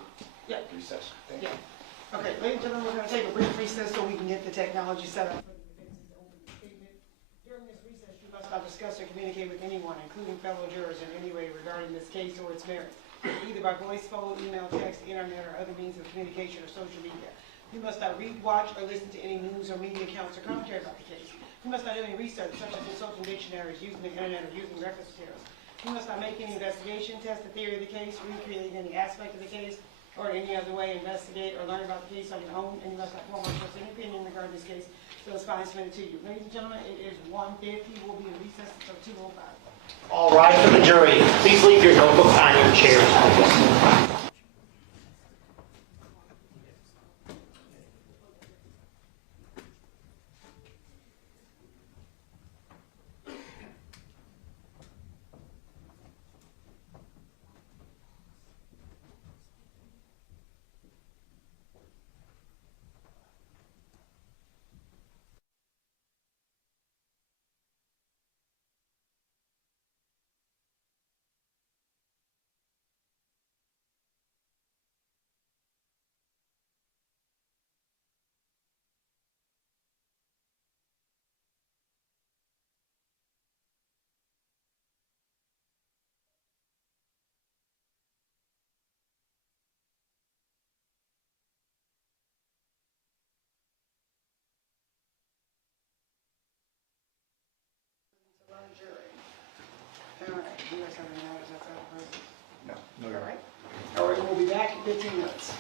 Yeah. recess. Thank you. Yeah. Okay, ladies and gentlemen, we're going to take a brief recess so we can get the technology set up for the defense's opening statement. During this recess, you must not discuss or communicate with anyone, including fellow jurors, in any way regarding this case or its merits, either by voice, phone, email, text, internet, or other means of communication or social media. You must not read, watch, or listen to any news or media accounts or commentary about the case. You must not do any research, such as consulting dictionaries, using the internet, or using reference materials. You must not make any investigation, test the theory of the case, recreate any aspect of the case, or in any other way investigate or learn about the case on your own, and you must not form or express any opinion regarding this case until it's finally submitted to you. Ladies and gentlemen, it is 1:50. We'll be in recess until 2:05. All rise for the jury. Please leave your notebook on your chairs. All right, you guys have any matters outside of business? No. All right. All right, we'll be back in 15 minutes.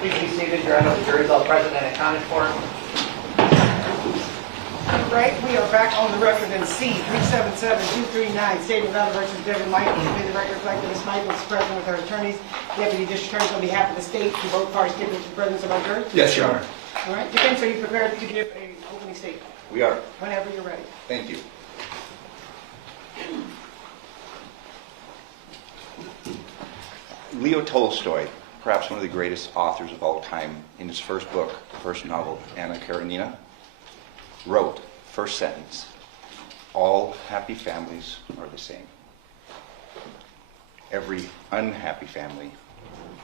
Please be seated. Your Honor, the jury is all present and accounted for. Right, we are back on the record in C 377239, State of Nevada versus Devyn Michaels. May the record reflect that Ms. Michaels is present with her attorneys, deputy district attorneys on behalf of the state. Do both parties give the presence of our jurors? Yes, Your Honor. All right, defense, are you prepared to give an opening statement? We are. Whenever you're ready. Thank you. Leo Tolstoy, perhaps one of the greatest authors of all time, in his first book, first novel, Anna Karenina, wrote, first sentence, all happy families are the same. Every unhappy family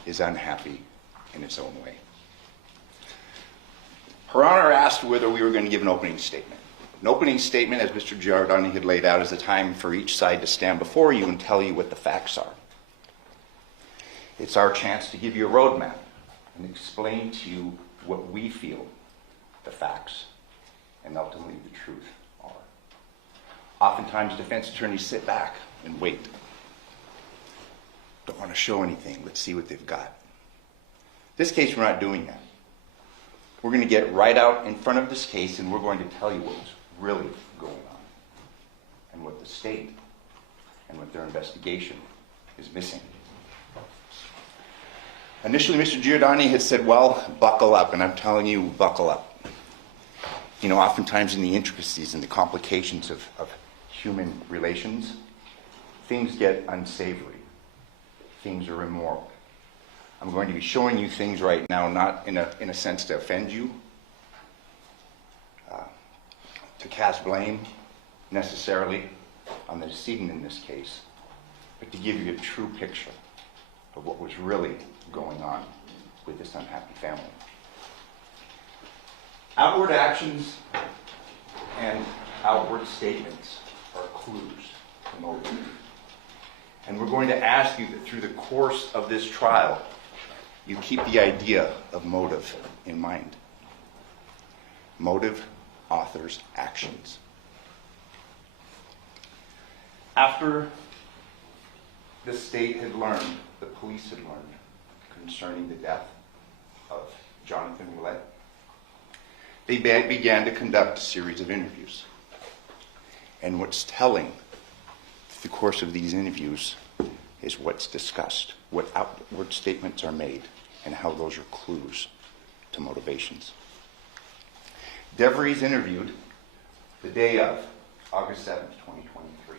is unhappy in its own way. Her Honor asked whether we were going to give an opening statement. An opening statement, as Mr. Giordani had laid out, is a time for each side to stand before you and tell you what the facts are. It's our chance to give you a roadmap and explain to you what we feel the facts and ultimately the truth are. Oftentimes, defense attorneys sit back and wait. Don't want to show anything. Let's see what they've got. This case, we're not doing that. We're going to get right out in front of this case and we're going to tell you what's really going on and what the state and what their investigation is missing. Initially, Mr. Giordani had said, well, buckle up, and I'm telling you, buckle up. You know, oftentimes in the intricacies and the complications of human relations, things get unsavory. Things are immoral. I'm going to be showing you things right now, not in a sense to offend you, to cast blame necessarily on the decedent in this case, but to give you a true picture of what was really going on with this unhappy family. Outward actions and outward statements are clues to motive. And we're going to ask you that through the course of this trial, you keep the idea of motive in mind. Motive authors actions. After the state had learned, the police had learned, concerning the death of Jonathon Willette, they began to conduct a series of interviews. And what's telling through the course of these interviews is what's discussed, what outward statements are made, and how those are clues to motivations. DeVries interviewed the day of August 7th, 2023.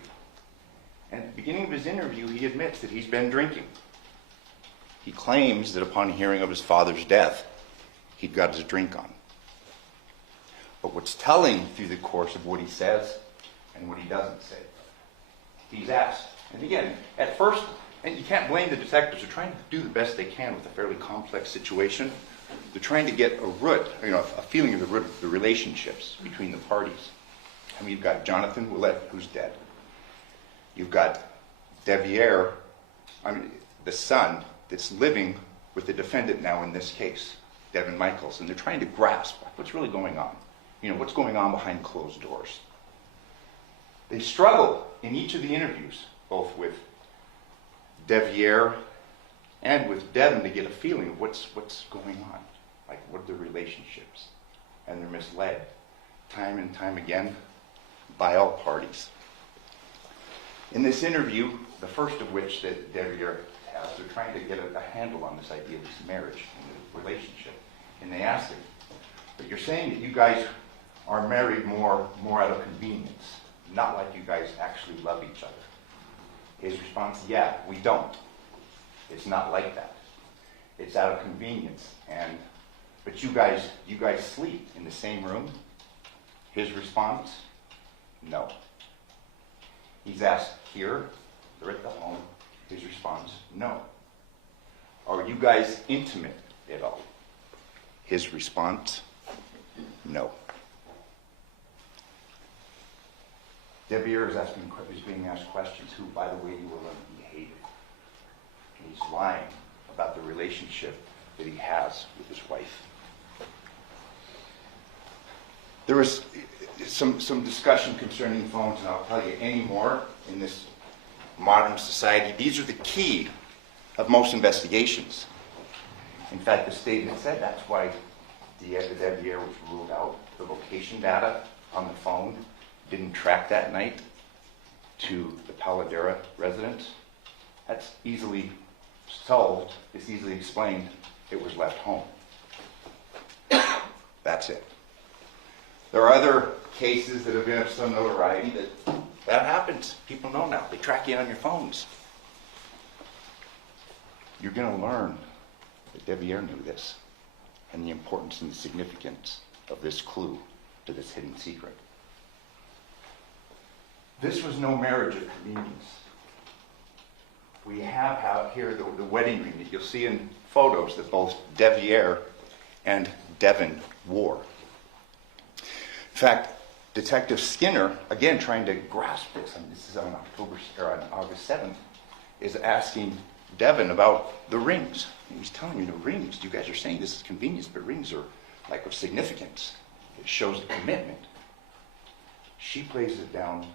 And at the beginning of his interview, he admits that he's been drinking. He claims that upon hearing of his father's death, he'd got his drink on. But what's telling through the course of what he says and what he doesn't say, he's asked. And again, at first, and you can't blame the detectives, they're trying to do the best they can with a fairly complex situation. They're trying to get a feeling of the root of the relationships between the parties. I mean, you've got Jonathon Willette, who's dead. You've got Devyn, the son that's living with the defendant now in this case, Devyn Michaels, and they're trying to grasp what's really going on. You know, what's going on behind closed doors. They struggle in each of the interviews, both with Devyn and with Devyn, to get a feeling of what's going on. Like, what are the relationships? And they're misled time and time again by all parties. In this interview, the first of which that Devyn has, they're trying to get a handle on this idea of this marriage and the relationship. And they ask him, but you're saying that you guys are married more out of convenience, not like you guys actually love each other. His response, yeah, we don't. It's not like that. It's out of convenience. But you guys sleep in the same room? His response, no. He's asked here, they're at the home. His response, no. Are you guys intimate at all? His response, no. Devyn is being asked questions who, by the way, you will learn he hated. And he's lying about the relationship that he has with his wife. There was some discussion concerning phones, and I'll tell you any more in this modern society. These are the key of most investigations. In fact, the state had said that's why the Devier was ruled out. The location data on the phone didn't track that night to the Paladera residence. That's easily solved. It's easily explained. It was left home. That's it. There are other cases that have been of some notoriety that happens. People know now. They track you on your phones. You're going to learn that Devier knew this and the importance and the significance of this clue to this hidden secret. This was no marriage of convenience. We have out here the wedding ring that you'll see in photos that both Devier and Devyn wore. In fact, Detective Skinner, again trying to grasp this, and this is on August 7th, is asking Devyn about the rings. And he's telling you the rings. You guys are saying this is convenience, but rings are like of significance. It shows the commitment. She plays it down,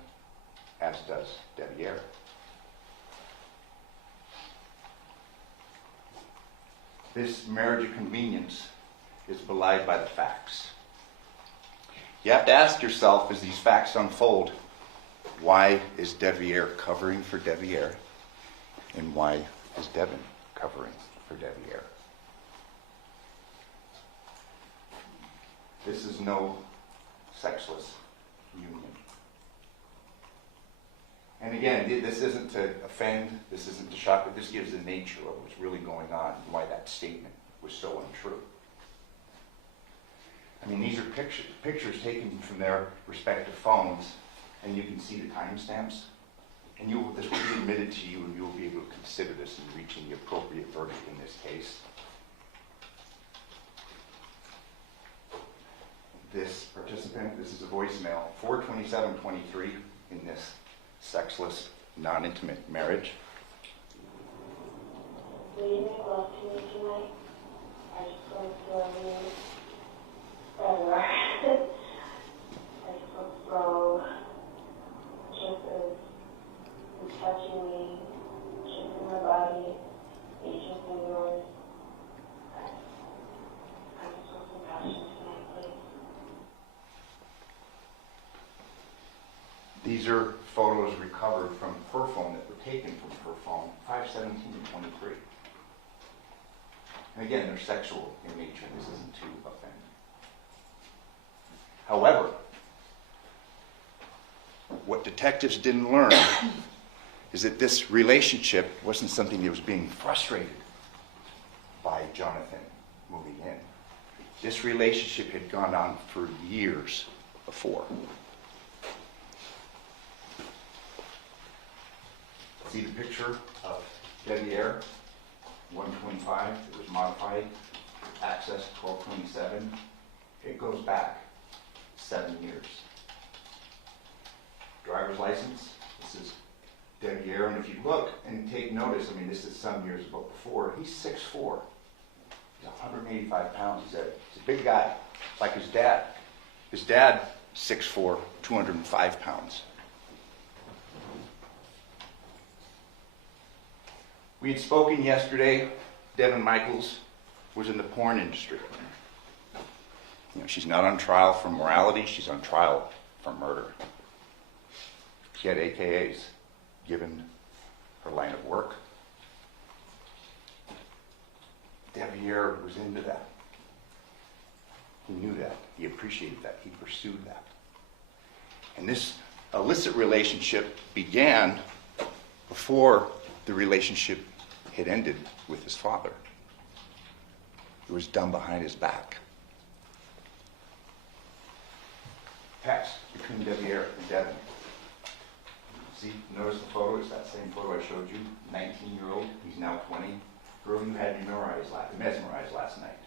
as does Devier. This marriage of convenience is belied by the facts. You have to ask yourself, as these facts unfold, why is Devier covering for Devier? And why is Devyn covering for Devier? This is no sexless union. And again, this isn't to offend, this isn't to shock, but this gives the nature of what's really going on and why that statement was so untrue. I mean, these are pictures taken from their respective phones, and you can see the timestamps. And this will be admitted to you, and you will be able to consider this in reaching the appropriate verdict in this case. This participant, this is a voicemail, 4/27/23 in this sexless, non-intimate marriage. Will you make love to me tonight? I just want to love you. I just want to go kisses, and touching me, kissing my body, and kissing yours. I just want some passion tonight, please. These are photos recovered from her phone that were taken from her phone, 5/17/23. And again, they're sexual in nature. This isn't to offend. However, what detectives didn't learn is that this relationship wasn't something that was being frustrated by Jonathon moving in. This relationship had gone on for years before. See the picture of Devier, 125, it was modified, access 1227. It goes back 7 years. Driver's license, this is Devier, and if you look and take notice, I mean, this is some years before, he's 6'4". He's 185 pounds. He's a big guy, like his dad. His dad, 6'4", 205 pounds. We had spoken yesterday. Devyn Michaels was in the porn industry. You know, she's not on trial for morality, she's on trial for murder. She had AKAs given her line of work. Devier was into that. He knew that. He appreciated that. He pursued that. And this illicit relationship began before the relationship had ended with his father. It was done behind his back. Text between Devier and Devyn. See, notice the photo, it's that same photo I showed you. 19-year-old, he's now 20. Girl you had mesmerized last night.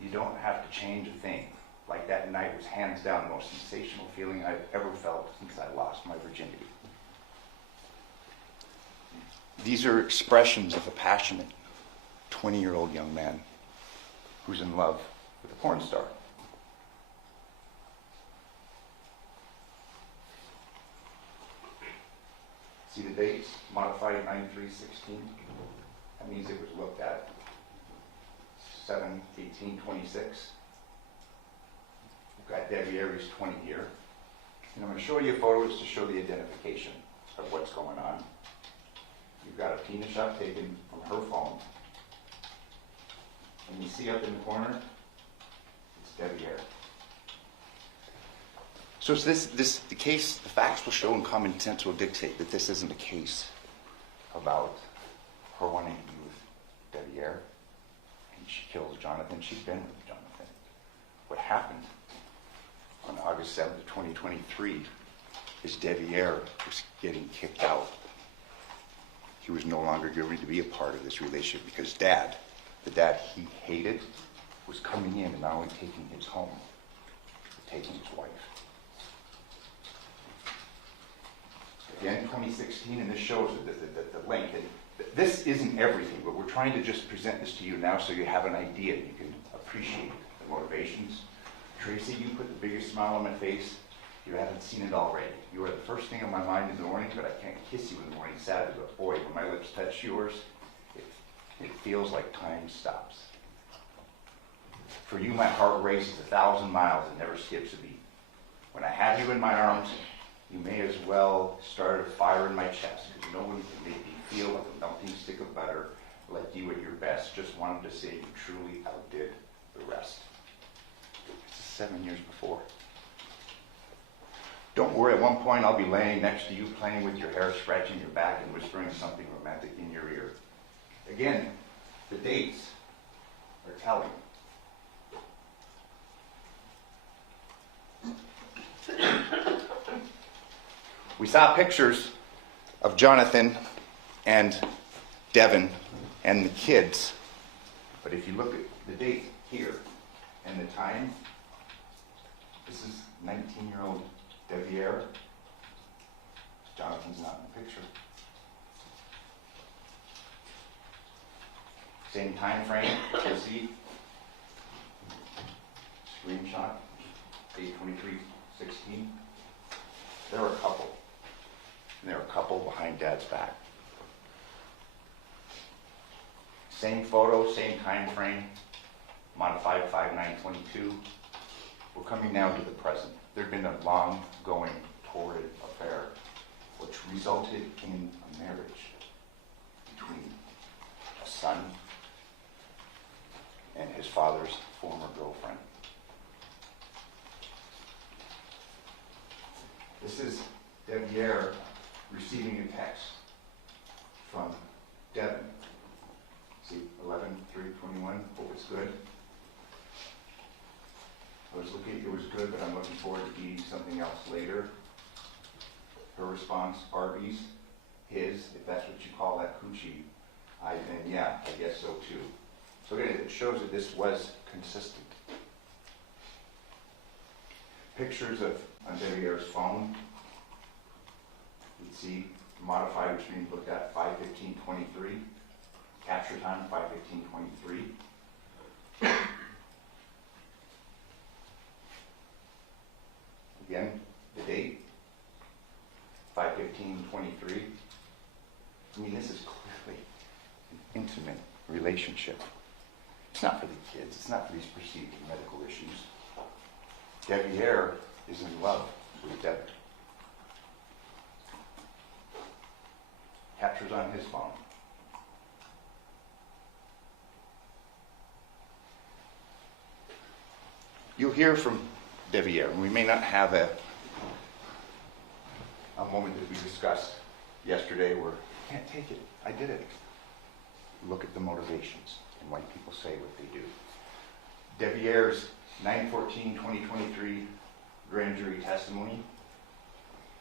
You don't have to change a thing. Like that night was hands down the most sensational feeling I've ever felt since I lost my virginity. These are expressions of a passionate 20-year-old young man who's in love with a porn star. See the dates? Modified 9/3/16. That means it was looked at 7/18/26. We've got Devyn, who's 20 here. And I'm going to show you a photo just to show the identification of what's going on. You've got a penis shot taken from her phone. And you see up in the corner, it's Devyn. So it's the case, the facts will show and common sense will dictate that this isn't a case about her wanting to be with Devyn. And she kills Jonathon. She's been with Jonathon. What happened on August 7th of 2023 is Devyn was getting kicked out. He was no longer going to be a part of this relationship because the dad he hated, was coming in and not only taking his home, but taking his wife. Again, 2016, and this shows the length. This isn't everything, but we're trying to just present this to you now so you have an idea. You can appreciate the motivations. Tracy, you put the biggest smile on my face. You haven't seen it already. You are the first thing on my mind in the morning, but I can't kiss you in the morning sadly. But boy, when my lips touch yours, it feels like time stops. For you, my heart races 1,000 miles and never skips a beat. When I have you in my arms, you may as well start a fire in my chest, because no one can make me feel like a melting stick of butter, like you at your best. Just wanted to say you truly outdid the rest. This is 7 years before. Don't worry, at one point I'll be laying next to you, playing with your hair, scratching your back, and whispering something romantic in your ear. Again, the dates are telling. We saw pictures of Jonathon and Devyn and the kids, but if you look at the date here and the time, this is 19-year-old Devyn. Jonathon's not in the picture. Same time frame, you see. Screenshot, 8/23/16. They're a couple. And they're a couple behind Dad's back. Same photo, same time frame, modified 5/9/22. We're coming now to the present. There'd been a long-going, torrid affair, which resulted in a marriage between a son and his father's former girlfriend. This is Devyn receiving a text from Devyn. See, 11/3/21, hope it's good. I was looking, it was good, but I'm looking forward to eating something else later. Her response, Arby's, his, if that's what you call that coochie, then yeah, I guess so too. So again, it shows that this was consistent. Pictures of on Devyn's phone. You'd see modified, which means looked at 5/15/23. Capture time 5/15/23. Again, the date 5/15/23. I mean, this is clearly an intimate relationship. It's not for the kids. It's not for these perceived medical issues. Devyn is in love with Devyn. Captures on his phone. You'll hear from Devyn, and we may not have a moment that we discussed yesterday where I can't take it, I did it. Look at the motivations and why people say what they do. Devyn's 9/14/2023 grand jury testimony.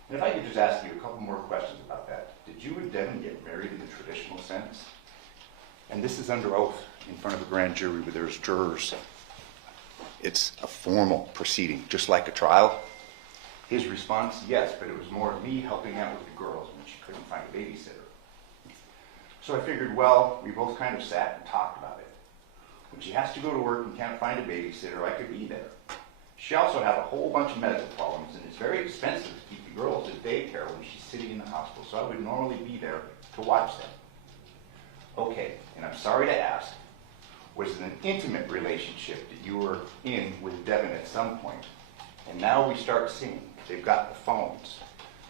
And if I could just ask you a couple more questions about that. Did you and Devyn get married in the traditional sense? And this is under oath in front of a grand jury where there's jurors. It's a formal proceeding, just like a trial. His response, yes, but it was more me helping out with the girls when she couldn't find a babysitter. So I figured, well, we both kind of sat and talked about it. When she has to go to work and can't find a babysitter, I could be there. She also had a whole bunch of medical problems, and it's very expensive to keep the girls at daycare when she's sitting in the hospital, so I would normally be there to watch them. Okay, and I'm sorry to ask, was an intimate relationship that you were in with Devyn at some point. And now we start seeing they've got the phones.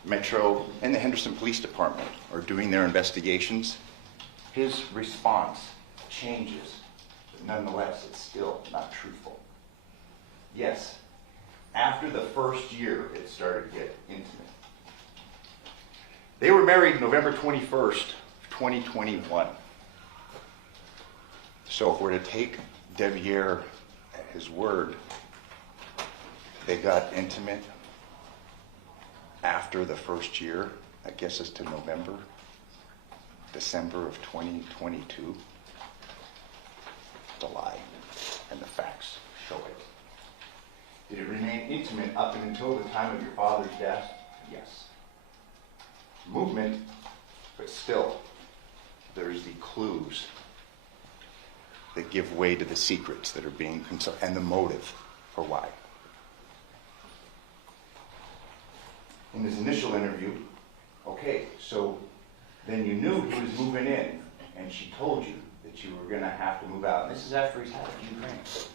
Metro and the Henderson Police Department are doing their investigations. His response changes, but nonetheless, it's still not truthful. Yes, after the first year, it started to get intimate. They were married November 21st, 2021. So if we're to take Devyn at his word, they got intimate after the first year. That gets us to December of 2022. The lie and the facts show it. Did it remain intimate up until the time of your father's death? Yes. Movement, but still, there's the clues that give way to the secrets that are being consulted and the motive for why. In his initial interview, okay, so then you knew he was moving in, and she told you that you were going to have to move out. And this is after he's had a few drinks,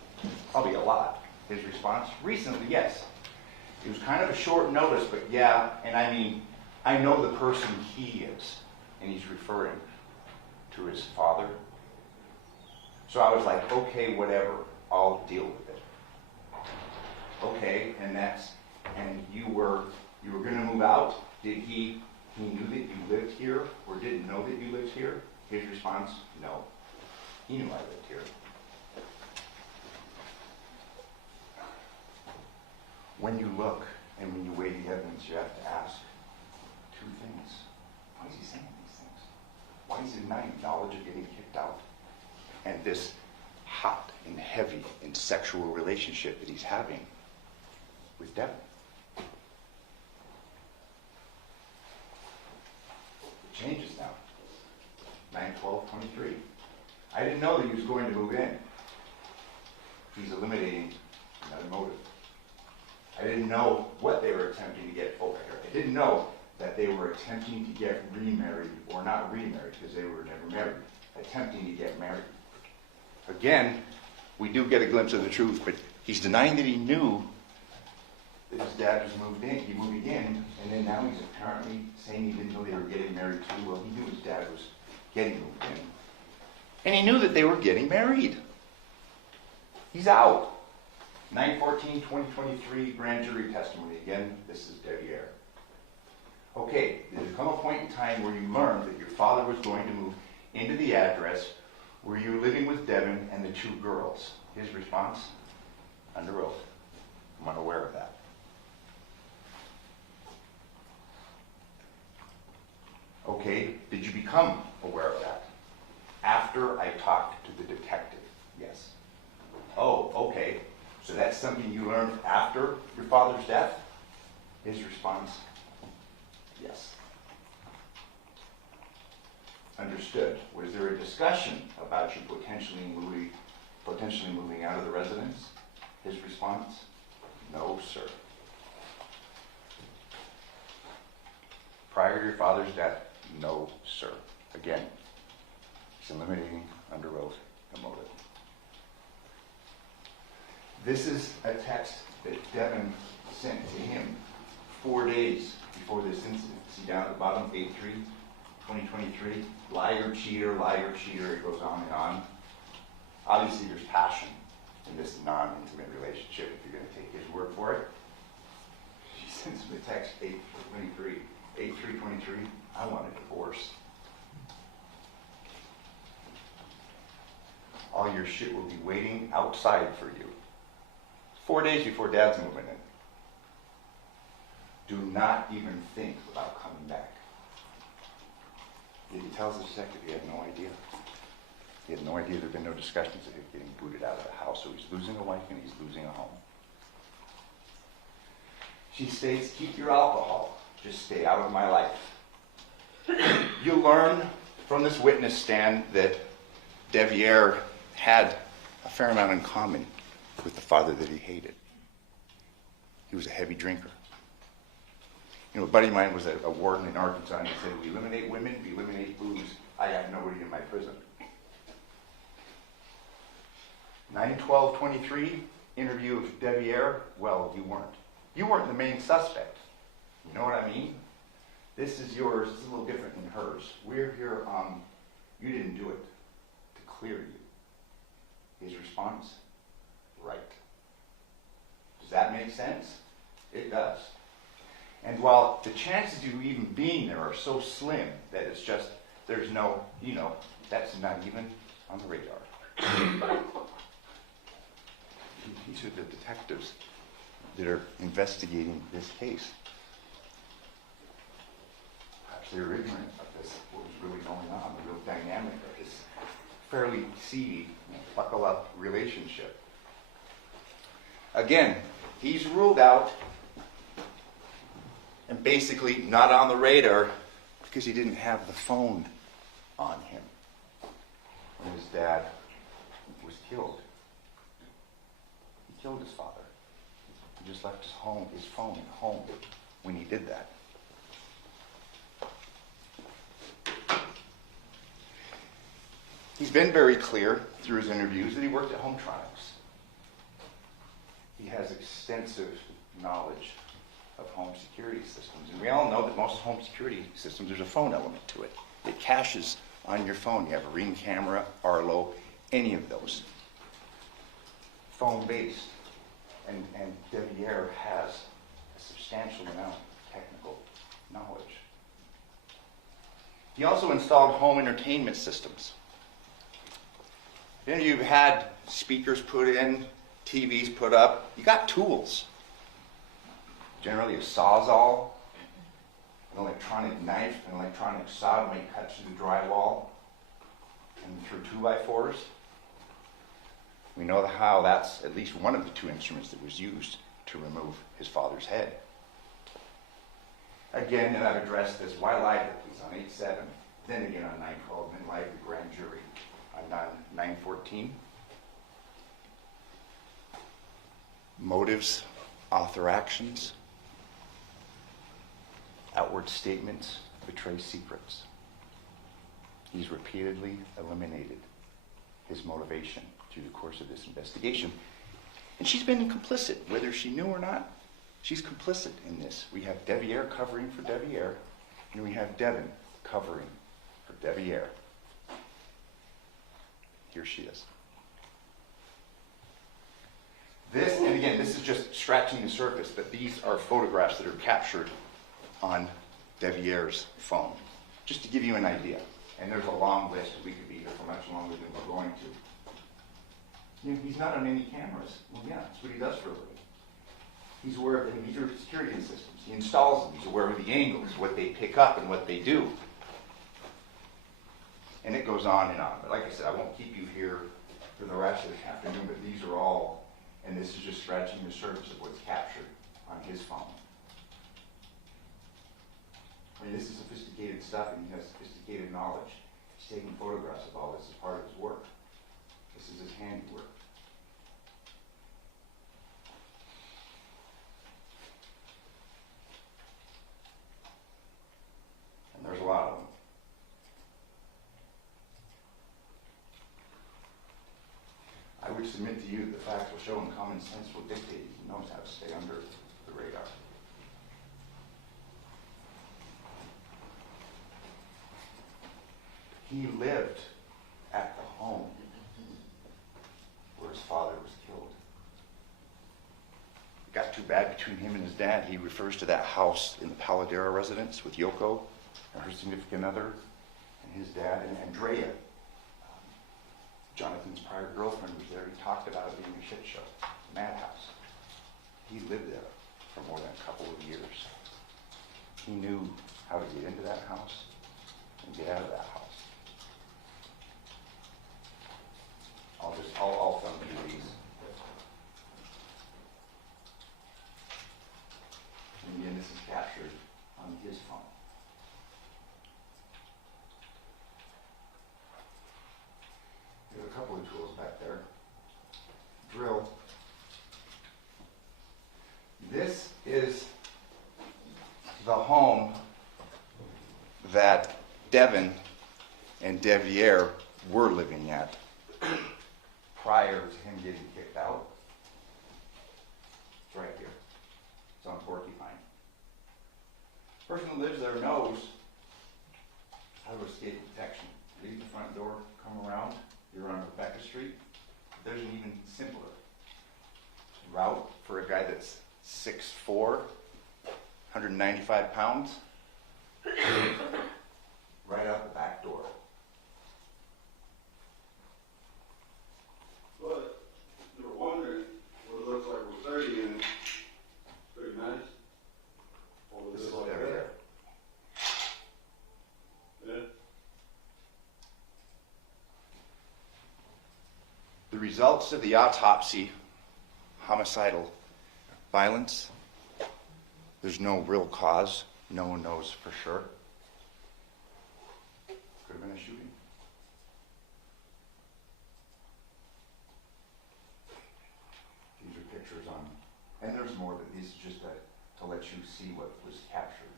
probably a lot. His response, recently, yes. It was kind of a short notice, but yeah, and I mean, I know the person he is, and he's referring to his father. So I was like, okay, whatever, I'll deal with it. Okay, and you were going to move out? Did he knew that you lived here, or didn't know that you lived here? His response, no. He knew I lived here. When you look and when you weigh the evidence, you have to ask two things. Why is he saying these things? Why is he denying knowledge of getting kicked out? And this hot and heavy and sexual relationship that he's having with Devyn. It changes now. 9/12/23. I didn't know that he was going to move in. He's eliminating another motive. I didn't know what they were attempting to get over here. I didn't know that they were attempting to get remarried, or not remarried, because they were never married, attempting to get married. Again, we do get a glimpse of the truth, but he's denying that he knew that his dad was moving in, and then now he's apparently saying he didn't know they were getting married too. Well, he knew his dad was getting moved in. And he knew that they were getting married. He's out. 9/14/2023, grand jury testimony. Again, this is Devyn. Okay, did there come a point in time where you learned that your father was going to move into the address where you were living with Devyn and the two girls? His response? Under oath. I'm unaware of that. Okay, did you become aware of that? After I talked to the detective? Yes. Oh, okay. So that's something you learned after your father's death? His response? Yes. Understood. Was there a discussion about you potentially moving out of the residence? His response? No, sir. Prior to your father's death? No, sir. Again, he's eliminating under oath the motive. This is a text that Devyn sent to him 4 days before this incident. See down at the bottom, 8/3/2023. Liar, cheater, it goes on and on. Obviously there's passion in this non-intimate relationship if you're going to take his word for it. She sends him a text 8/3/23. I want a divorce. All your shit will be waiting outside for you. 4 days before Dad's moving in. Do not even think about coming back. Yet he tells the detective he had no idea. He had no idea there had been no discussions of him getting booted out of the house. So he's losing a wife and he's losing a home. She states, keep your alcohol. Just stay out of my life. You learn from this witness stand that Devyn had a fair amount in common with the father that he hated. He was a heavy drinker. You know, a buddy of mine was a warden in Arkansas, and he said, we eliminate women, we eliminate booze. I have nobody in my prison. 9/12/23, interview of Devier. Well, you weren't. You weren't the main suspect. You know what I mean? This is yours. This is a little different than hers. We're here, you didn't do it to clear you. His response? Right. Does that make sense? It does. And while the chances of you even being there are so slim that it's just, there's no, that's not even on the radar. These are the detectives that are investigating this case. Perhaps they're ignorant of this, what was really going on, the real dynamic of this fairly seedy, buckle-up relationship. Again, he's ruled out and basically not on the radar because he didn't have the phone on him when his dad was killed. He killed his father. He just left his phone at home when he did that. He's been very clear through his interviews that he worked at home trials. He has extensive knowledge of home security systems. And we all know that most home security systems, there's a phone element to it. It caches on your phone. You have a Ring camera, Arlo, any of those. Phone-based. And Devier has a substantial amount of technical knowledge. He also installed home entertainment systems. If any of you have had speakers put in, TVs put up, you got tools. Generally a Sawzall, an electronic knife, an electronic saw to make cuts through the drywall and through 2x4s. We know how that's at least one of the two instruments that was used to remove his father's head. Again, and I've addressed this, why live it, please, on 8/7, then again on 9/12, then live the grand jury on 9/14. Motives, author actions, outward statements betray secrets. He's repeatedly eliminated his motivation through the course of this investigation. And she's been complicit, whether she knew or not. She's complicit in this. We have Devier covering for Devier, and we have Devyn covering for Devier. Here she is. This, and again, this is just scratching the surface, but these are photographs that are captured on Devier's phone, just to give you an idea. And there's a long list. We could be here for much longer than we're going to. He's not on any cameras. Well, yeah, that's what he does for a living. He's aware of these are security systems. He installs them. He's aware of the angles, what they pick up, and what they do. And it goes on and on. But like I said, I won't keep you here for the rest of the afternoon, but these are all, and this is just scratching the surface of what's captured on his phone. I mean, this is sophisticated stuff, and he has sophisticated knowledge. He's taking photographs of all this as part of his work. This is his handiwork. And there's a lot of them. I would submit to you that the facts will show and common sense will dictate he knows how to stay under the radar. He lived at the home where his father was killed. It got too bad between him and his dad. He refers to that house in the Paladera residence with Yoko, her significant other, and his dad, and Andrea. Jonathan's prior girlfriend was there. He talked about it being a shit show, a madhouse. He lived there for more than a couple of years. He knew how to get into that house and get out of that house. I'll thumb through these. And again, this is captured on his phone. There's a couple of tools back there. Drill. This is the home that Devyn and Devier were living at prior prior to him getting kicked out. It's right here. It's on Porcupine. Person who lives there knows how to escape detection. Leave the front door, come around, you're on Rebecca Street. There's an even simpler route for a guy that's 6'4", 195 pounds. Right out the back door. But you were wondering what it looks like with 30 and 30 minutes. Or This this is like there. that. Yeah. The results of the autopsy, homicidal violence, there's no real cause. No one knows for sure. Could have been a shooting. These are pictures on, and there's more, but these are just to let you see what was captured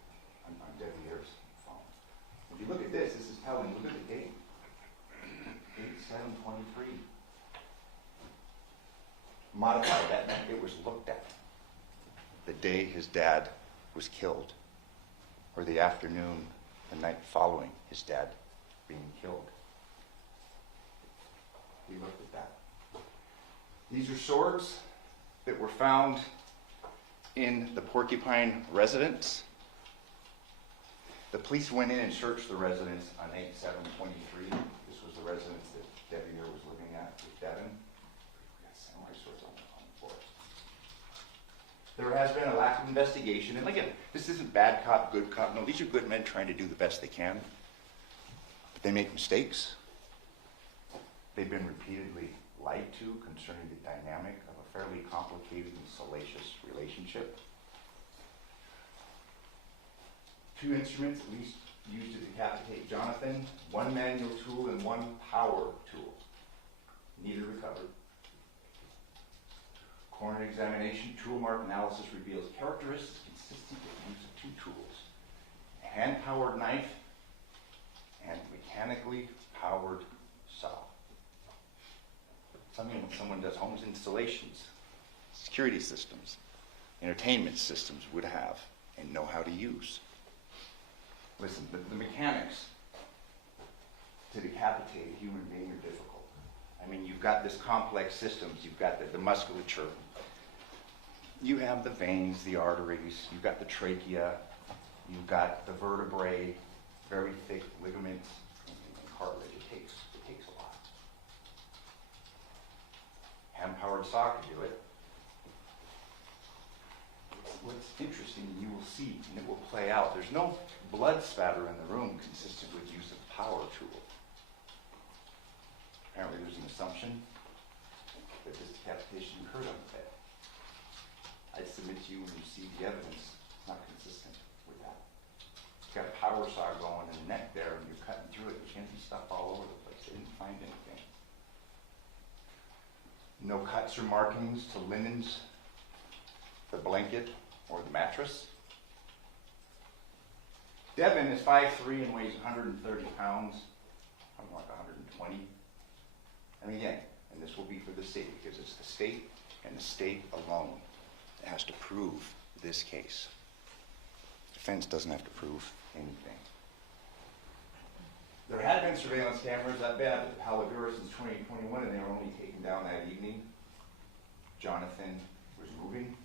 on Devier's phone. If you look at this is telling. Look at the date. 8/7/23. Modified, that meant it was looked at the day his dad was killed, or the afternoon, the night following his dad being killed. We looked at that. These are swords that were found in the Porcupine residence. The police went in and searched the residence on 8/7/23. This was the residence that Devier was living at with Devyn. Samurai swords on the floor. There has been a lack of investigation, and again, this isn't bad cop, good cop. No, these are good men trying to do the best they can. But they make mistakes. They've been repeatedly lied to concerning the dynamic of a fairly complicated and salacious relationship. 2 instruments at least used to decapitate Jonathon, 1 manual tool and 1 power tool. Neither recovered. Coroner examination, tool mark analysis reveals characteristics consistent with the use of 2 tools. A hand-powered knife and mechanically powered saw. Something when someone does homes installations, security systems, entertainment systems would have and know how to use. Listen, the mechanics to decapitate a human being are difficult. I mean, you've got this complex systems, you've got the musculature, you have the veins, the arteries, you've got the trachea, you've got the vertebrae, very thick ligaments and cartilage. It takes a lot. Hand-powered saw can do it. What's interesting, you will see, and it will play out, there's no blood spatter in the room consistent with use of power tool. Apparently there's an assumption that this decapitation occurred on the bed. I submit to you when you see the evidence, it's not consistent with that. You've got a power saw going in the neck there, and you're cutting through it, there's going to be stuff all over the place. They didn't find anything. No cuts or markings to linens, the blanket, or the mattress. Devyn is 5'3" and weighs 130 pounds. I'm like 120. And again, and this will be for the state, because it's the state and the state alone that has to prove this case. Defense doesn't have to prove anything. There had been surveillance cameras that bad at the Paladura since 2021, and they were only taken down that evening. Jonathon was moving.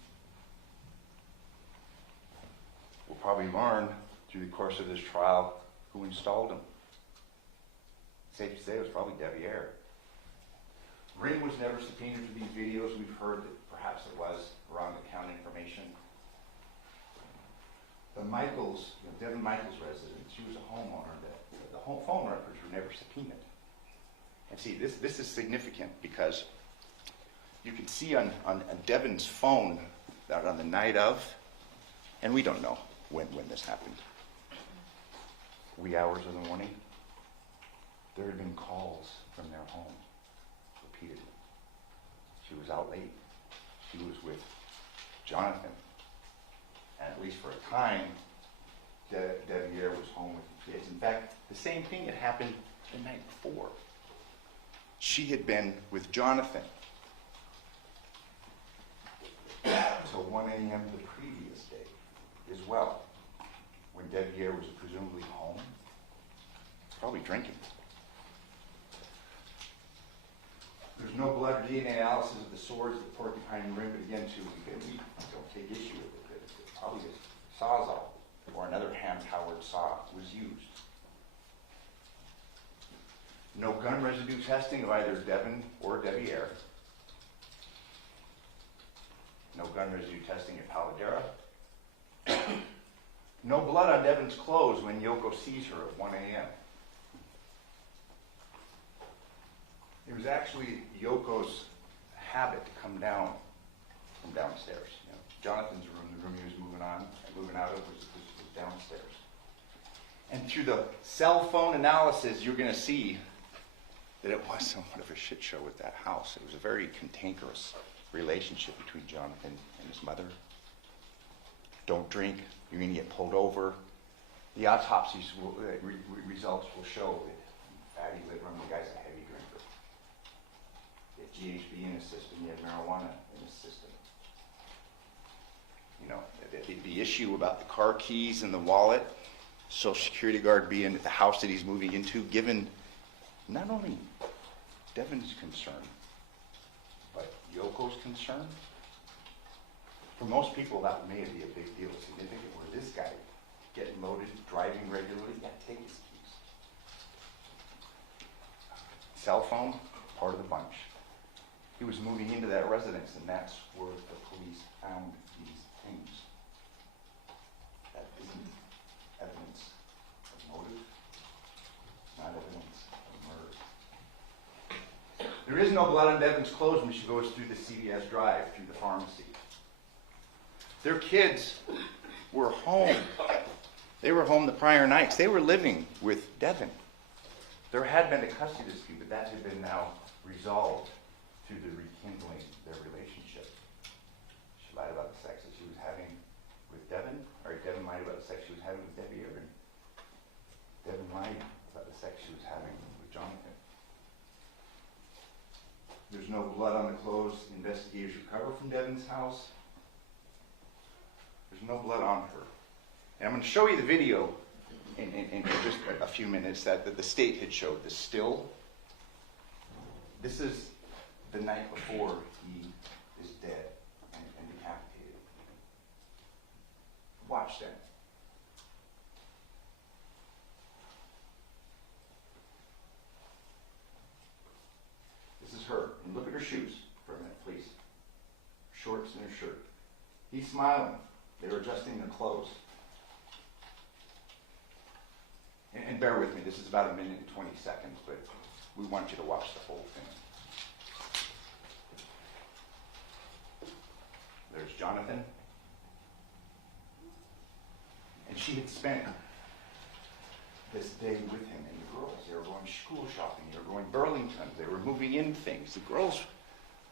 We'll probably learn through the course of this trial who installed him. Safe to say it was probably Devier. Ring was never subpoenaed for these videos. We've heard that perhaps it was around account information. The Michaels, Devyn Michaels residence, she was a homeowner. The phone records were never subpoenaed. And see, this is significant because you can see on Devyn's phone that on the night of, and we don't know when this happened, wee hours of the morning, there had been calls from their home repeatedly. She was out late. She was with Jonathon. And at least for a time, Devier was home with the kids. In fact, the same thing had happened the night before. She had been with Jonathon a.m. the previous day as well, when Devyn was presumably home, probably drinking. There's no blood or DNA analysis of the swords, the porcupine rim, but again, too, we don't take issue with it. But probably a sawzall or another hand-powered saw was used. No gun residue testing of either Devyn or Devyn. No gun residue testing at Paladera. No blood on Devyn's clothes when Yoko sees her at 1 a.m. It was actually Yoko's habit to come down from downstairs. You know, Jonathon's room, the room he was moving out of, was downstairs. And through the cell phone analysis, you're going to see that it was somewhat of a shit show at that house. It was a very cantankerous relationship between Jonathon and his mother. Don't drink, you're going to get pulled over. The autopsies results will show that fatty liver, the guy's a heavy drinker. He had GHB in his system, he had marijuana in his system. You know, the issue about the car keys and the wallet, Social Security guard being at the house that he's moving into, given not only Devyn's concern, but Yoko's concern. For most people, that may be a big deal, significant, where this guy, getting loaded, driving regularly, yeah, take his keys. Cell phone, part of the bunch. He was moving into that residence, and that's where the police found these things. That isn't evidence of motive, not evidence of murder. There is no blood on Devyn's clothes when she goes through the CVS drive, through the pharmacy. Their kids were home. They were home the prior nights. They were living with Devyn. There had been a custody dispute, but that had been now resolved through the rekindling their relationship. She lied about the sex that she was having with Devyn, or Devyn lied about the sex she was having with Devyn, and Devyn lied about the sex she was having with Jonathon. There's no blood on the clothes investigators recovered from Devyn's house. There's no blood on her. And I'm going to show you the video in just a few minutes that the state had showed, the still. This is the night before he is dead and decapitated. Watch that. This is her. And look at her shoes for a minute, please. Shorts and her shirt. He's smiling. They're adjusting their clothes. And bear with me, this is about 1 minute and 20 seconds, but we want you to watch the whole thing. There's Jonathon. And she had spent this day with him and the girls. They were going school shopping, they were going Burlington, they were moving in things. The girls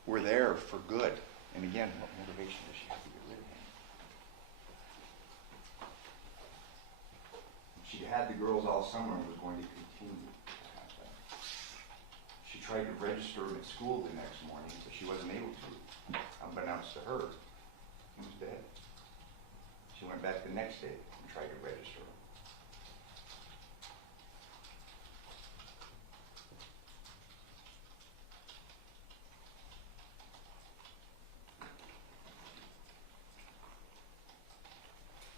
were there for good. And again, what motivation does she have to get rid of him? She had the girls all summer and was going to continue to have them. She tried to register him at school the next morning, but she wasn't able to. Unbeknownst to her, he was dead. She went back the next day and tried to register him.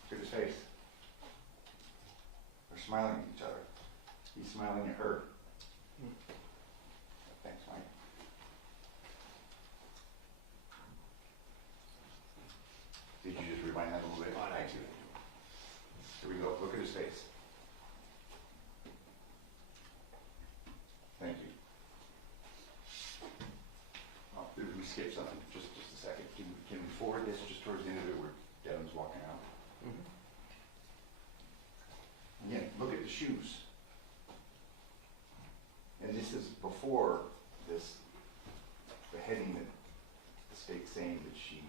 Look at his face. They're smiling at each other. He's smiling at her. Thanks, Mike. Did you just rewind that a little bit? Thank you. Here we go. Look at his face. Thank you. Oh, we skipped something. Just a second. Can we forward this just towards the end of it where Devyn's walking out? Again, look at the shoes. And this is before this beheading that the state's saying that she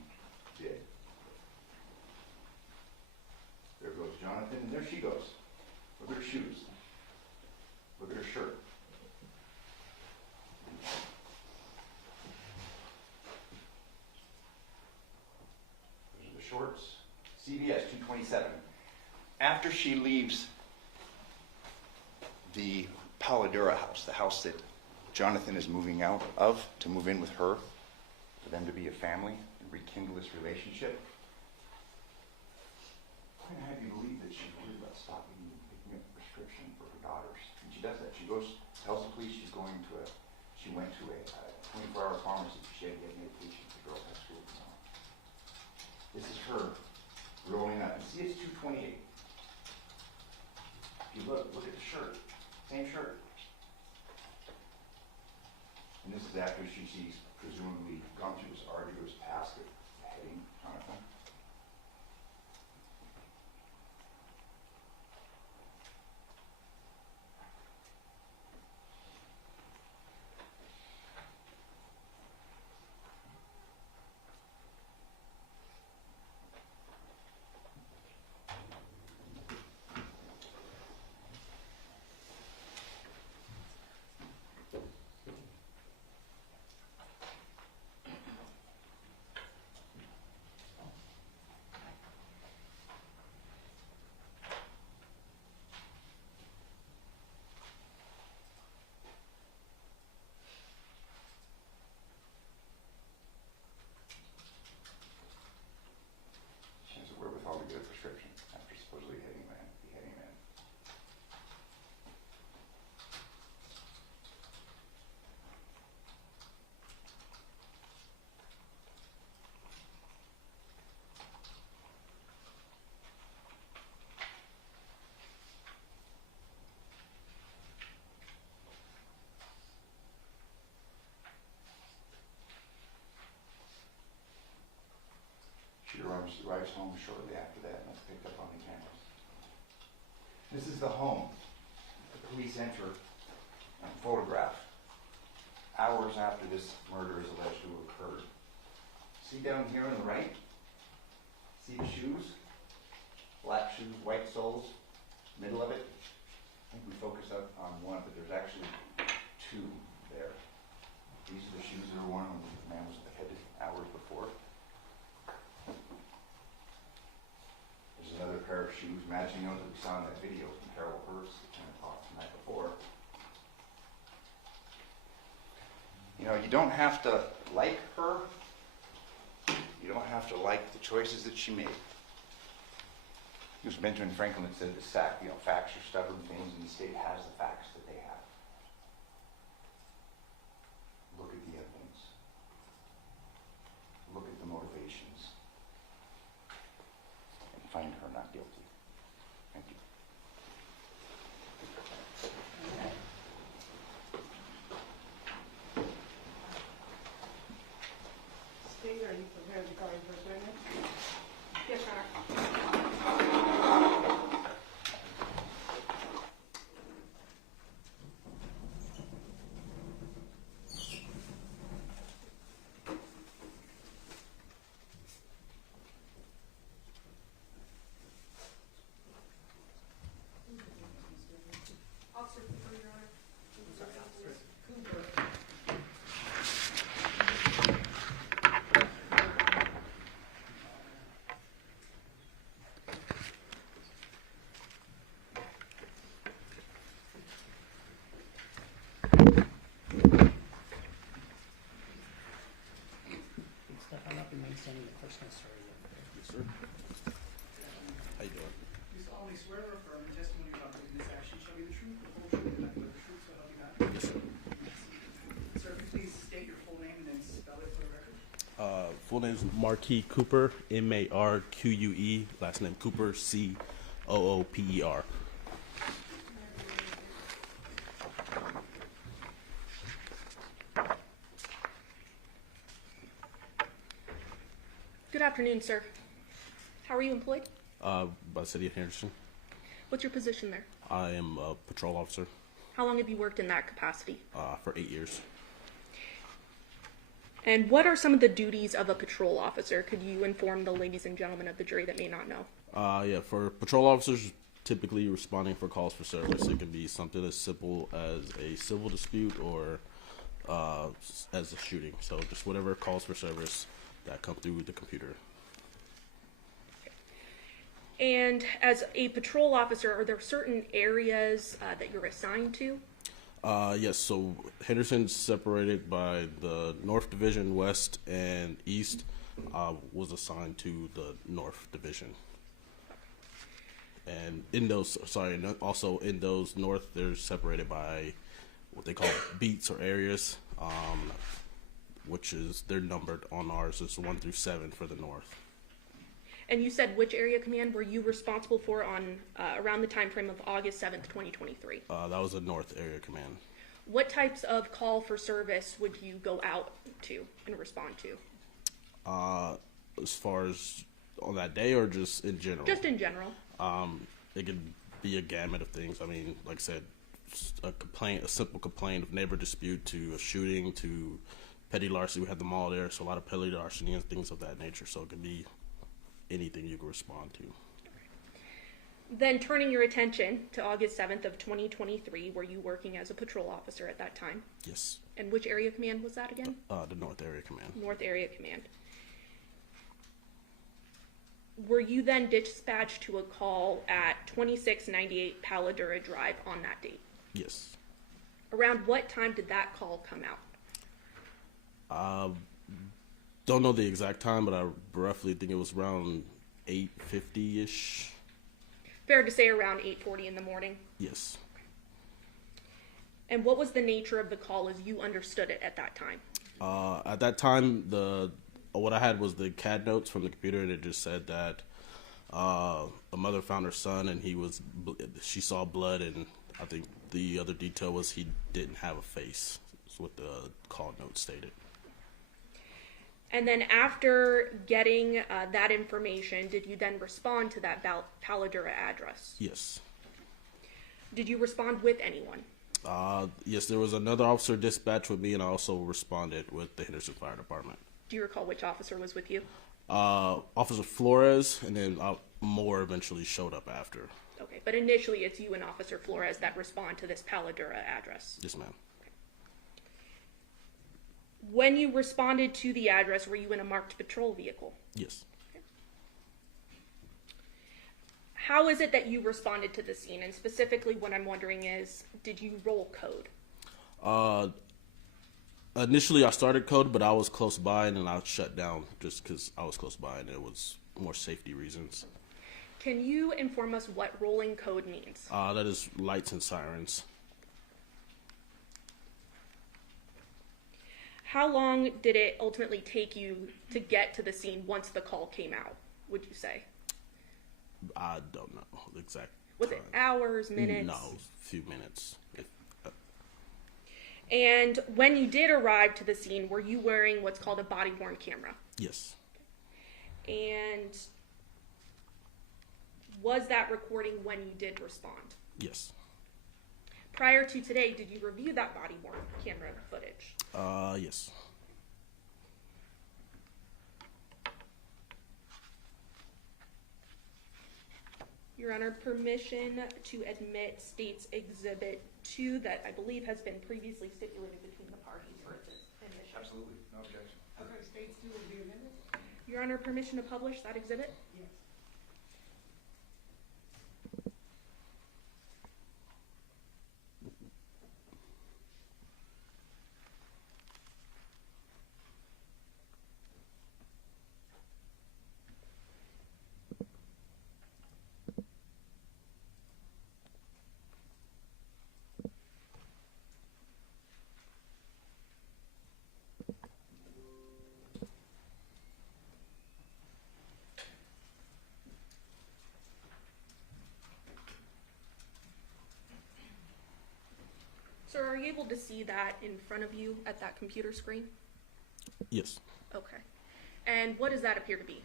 did. There goes Jonathon, and there she goes. Look at her shoes. Look at her shirt. Those are the CVS 227. After she leaves the Paladura house, the house that Jonathan is moving out of to move in with her, for them to be a family and rekindle this relationship, I'm going to have you believe that she's worried about stopping and picking up a prescription for her daughters. And she does that. She goes, tells the police she went to a 24-hour pharmacy because she had to get medication for the girls at school tomorrow. This is her rolling up. And see, it's 228. If you look at the shirt. Same shirt. And this is after she's presumably gone through this arduous task of beheading Jonathon. Wherewithal to get a prescription after supposedly beheading man. She arrives home shortly after that, and that's picked up on the cameras. This is the home the police enter and photograph hours after this murder is alleged to have occurred. See down here on the right? See the shoes? Black shoes, white soles, middle of it. I think we focus up on one, but there's actually two there. These are the shoes that were worn when the man was beheaded hours before. There's another pair of shoes matching those that we saw in that video from Carol Hurst at 10 o'clock the night before. You know, you don't have to like her. You don't have to like the choices that she made. It was Benjamin Franklin that said that facts are stubborn things, and the state has the facts that they have. Look at the evidence. Look at the motivations. And find her not guilty. Thank you. State, are you prepared to call your first witness? Yes, Your Honor. Officer Cooper, Your Honor. Cooper. Step on up and then standing the question started. Yes, sir. How you doing? You solemnly swear or affirm the testimony about in this action shall be the truth, the whole truth, and nothing but the truth, so help you God? Yes, sir. Sir, could you please state your full name and then spell it for the record? Full name is Marquis Cooper, M-A-R-Q-U-E. Last name Cooper, C-O-O-P-E-R. Good afternoon, sir. How are you employed? By the city of Henderson. What's your position there? I am a patrol officer How long have you worked in that capacity? for 8 years. And what are some of the duties of a patrol officer? Could you inform the ladies and gentlemen of the jury that may not know? Yeah, for patrol officers, typically responding for calls for service. It can be something as simple as a civil dispute or as a shooting. So just whatever calls for service that come through the computer. And as a patrol officer, are there certain areas that you're assigned to? Yes, so Henderson's separated by the North Division, West and East. Was assigned to the North Division. And in those, also in those North, they're separated by what they call beats or areas, which is, they're numbered on ours. It's 1 through 7 for the North. And you said which area command were you responsible for on around the time frame of August 7th, 2023? That was the North Area Command. What types of call for service would you go out to and respond to? As far as on that day or just in general? Just in general. It could be a gamut of things. I mean, like I said, a simple complaint of neighbor dispute to a shooting to petty larceny. We had them all there, so a lot of petty larceny and things of that nature. So it could be anything you can respond to. Then turning your attention to August 7th of 2023, were you working as a patrol officer at that time? Yes. And which area command was that again? The North Area Command. North Area Command. Were you then dispatched to a call at 2698 Paladura Drive on that date? Yes. Around what time did that call come out? Don't know the exact time, but I roughly think it was around 8:50-ish. Fair to say around 8:40 in the morning? Yes. And what was the nature of the call as you understood it at that time? At that time, what I had was the CAD notes from the computer, and it just said that a mother found her son, and she saw blood, and I think the other detail was he didn't have a face. That's what the call note stated. And then after getting that information, did you then respond to that Paladura address? Yes. Did you respond with anyone? Yes, there was another officer dispatched with me, and I also responded with the Henderson Fire Department. Do you recall which officer was with you? Officer Flores, and then more eventually showed up after. Okay, but initially it's you and Officer Flores that respond to this Paladura address. Yes, ma'am. When you responded to the address, were you in a marked patrol vehicle? Yes. Okay. How is it that you responded to the scene? And specifically what I'm wondering is, did you roll code? Initially I started code, but I was close by, and then I shut down just because I was close by, and it was more safety reasons. Can you inform us what rolling code means? That is lights and sirens. How long did it ultimately take you to get to the scene once the call came out, would you say? I don't know the exact Was time. it hours, minutes? No, a few minutes. And when you did arrive to the scene, were you wearing what's called a body-worn camera? Yes. And was that recording when you did respond? Yes. Prior to today, did you review that body-worn camera footage? Yes. Your Honor, permission to admit states Exhibit 2 that I believe has been previously stipulated between the parties for its admission. Absolutely, no objection. Okay, states 2 will be amended? Your Honor, permission to publish that exhibit? Yes. Sir, are you able to see that in front of you at that computer screen? Yes. Okay. And what does that appear to be?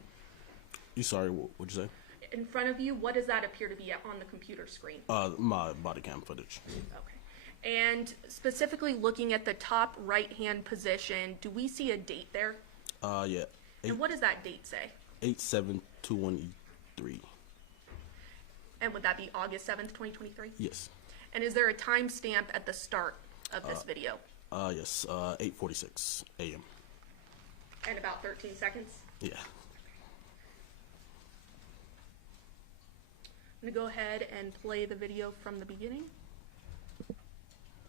You sorry, what'd you say? In front of you, what does that appear to be on the computer screen? My body cam footage. Okay. And specifically looking at the top right-hand position, do we see a date there? Yeah. And what does that date say? 8721E3. And would that be August 7th, 2023? Yes. And is there a timestamp at the start of this video? Yes. 8:46 a.m. And about 13 seconds? Yeah. I'm gonna go ahead and play the video from the beginning,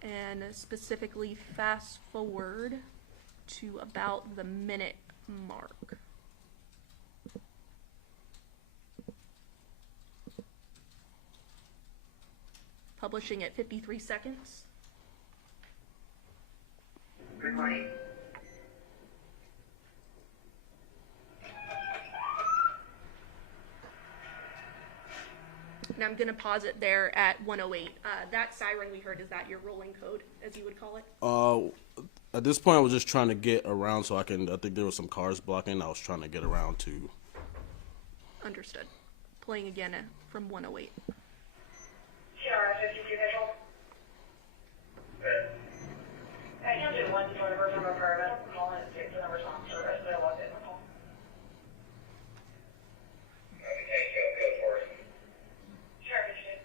and specifically fast forward to about the minute mark. Publishing at 53 seconds. Good morning. And I'm going to pause it there at 108. That siren we heard, is that your rolling code, as you would call it? At this point, I was just trying to get around so I think there was some cars blocking. I was trying to get around to. Understood. Playing again from 108. Sierra 52 visual. Good. I can do one deliver from apartment. Call in and take the numbers on service. They logged in the call. Okay, thank you. Good for it. Sure, appreciate it.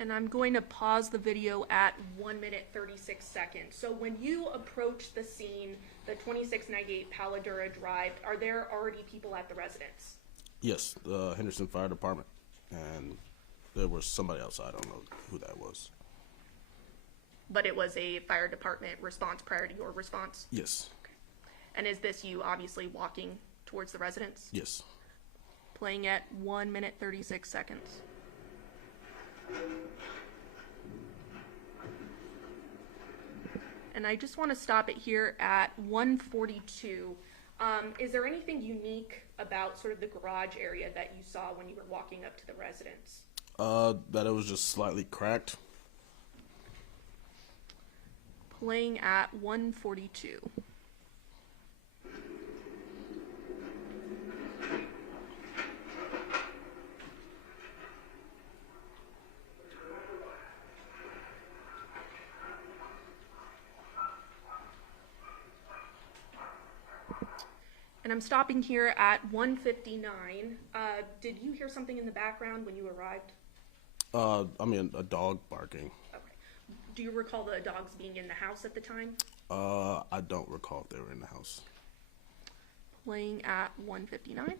And I'm going to pause the video at 1 minute 36 seconds. So when you approach the scene, the 2698 Paladura Drive, are there already people at the residence? Yes, the Henderson Fire Department, and there was somebody else. I don't know who that was. But it was a fire department response prior to your response? Yes. Okay. And is this you obviously walking towards the residence? Yes. Playing at 1 minute 36 seconds. And I just want to stop it here at 142. Is there anything unique about sort of the garage area that you saw when you were walking up to the residence? That it was just slightly cracked. Playing at 142. And I'm stopping here at 159. Did you hear something in the background when you arrived? I mean, a dog barking. Okay. Do you recall the dogs being in the house at the time? I don't recall if they were in the house. Playing at 159.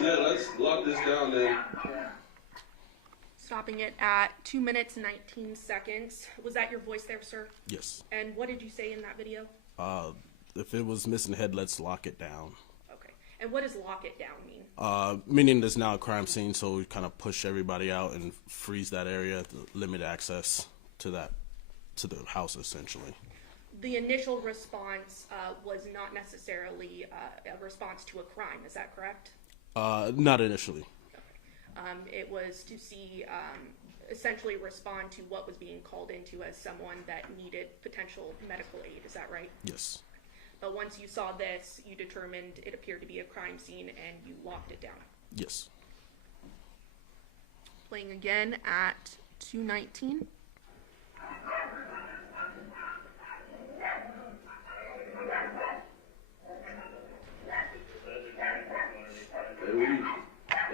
Let's lock this down then. Stopping it at 2 minutes 19 seconds. Was that your voice there, sir? Yes. And what did you say in that video? If it was missing head, let's lock it down. Okay. And what does lock it down mean? Meaning there's now a crime scene, so we kind of push everybody out and freeze that area, to limit access to the house, essentially. The initial response was not necessarily a response to a crime. Is that correct? Not initially. Okay. It was to see, essentially respond to what was being called into as someone that needed potential medical aid. Is that right? Yes. But once you saw this, you determined it appeared to be a crime scene and you locked it down. Yes. Playing again at 2:19.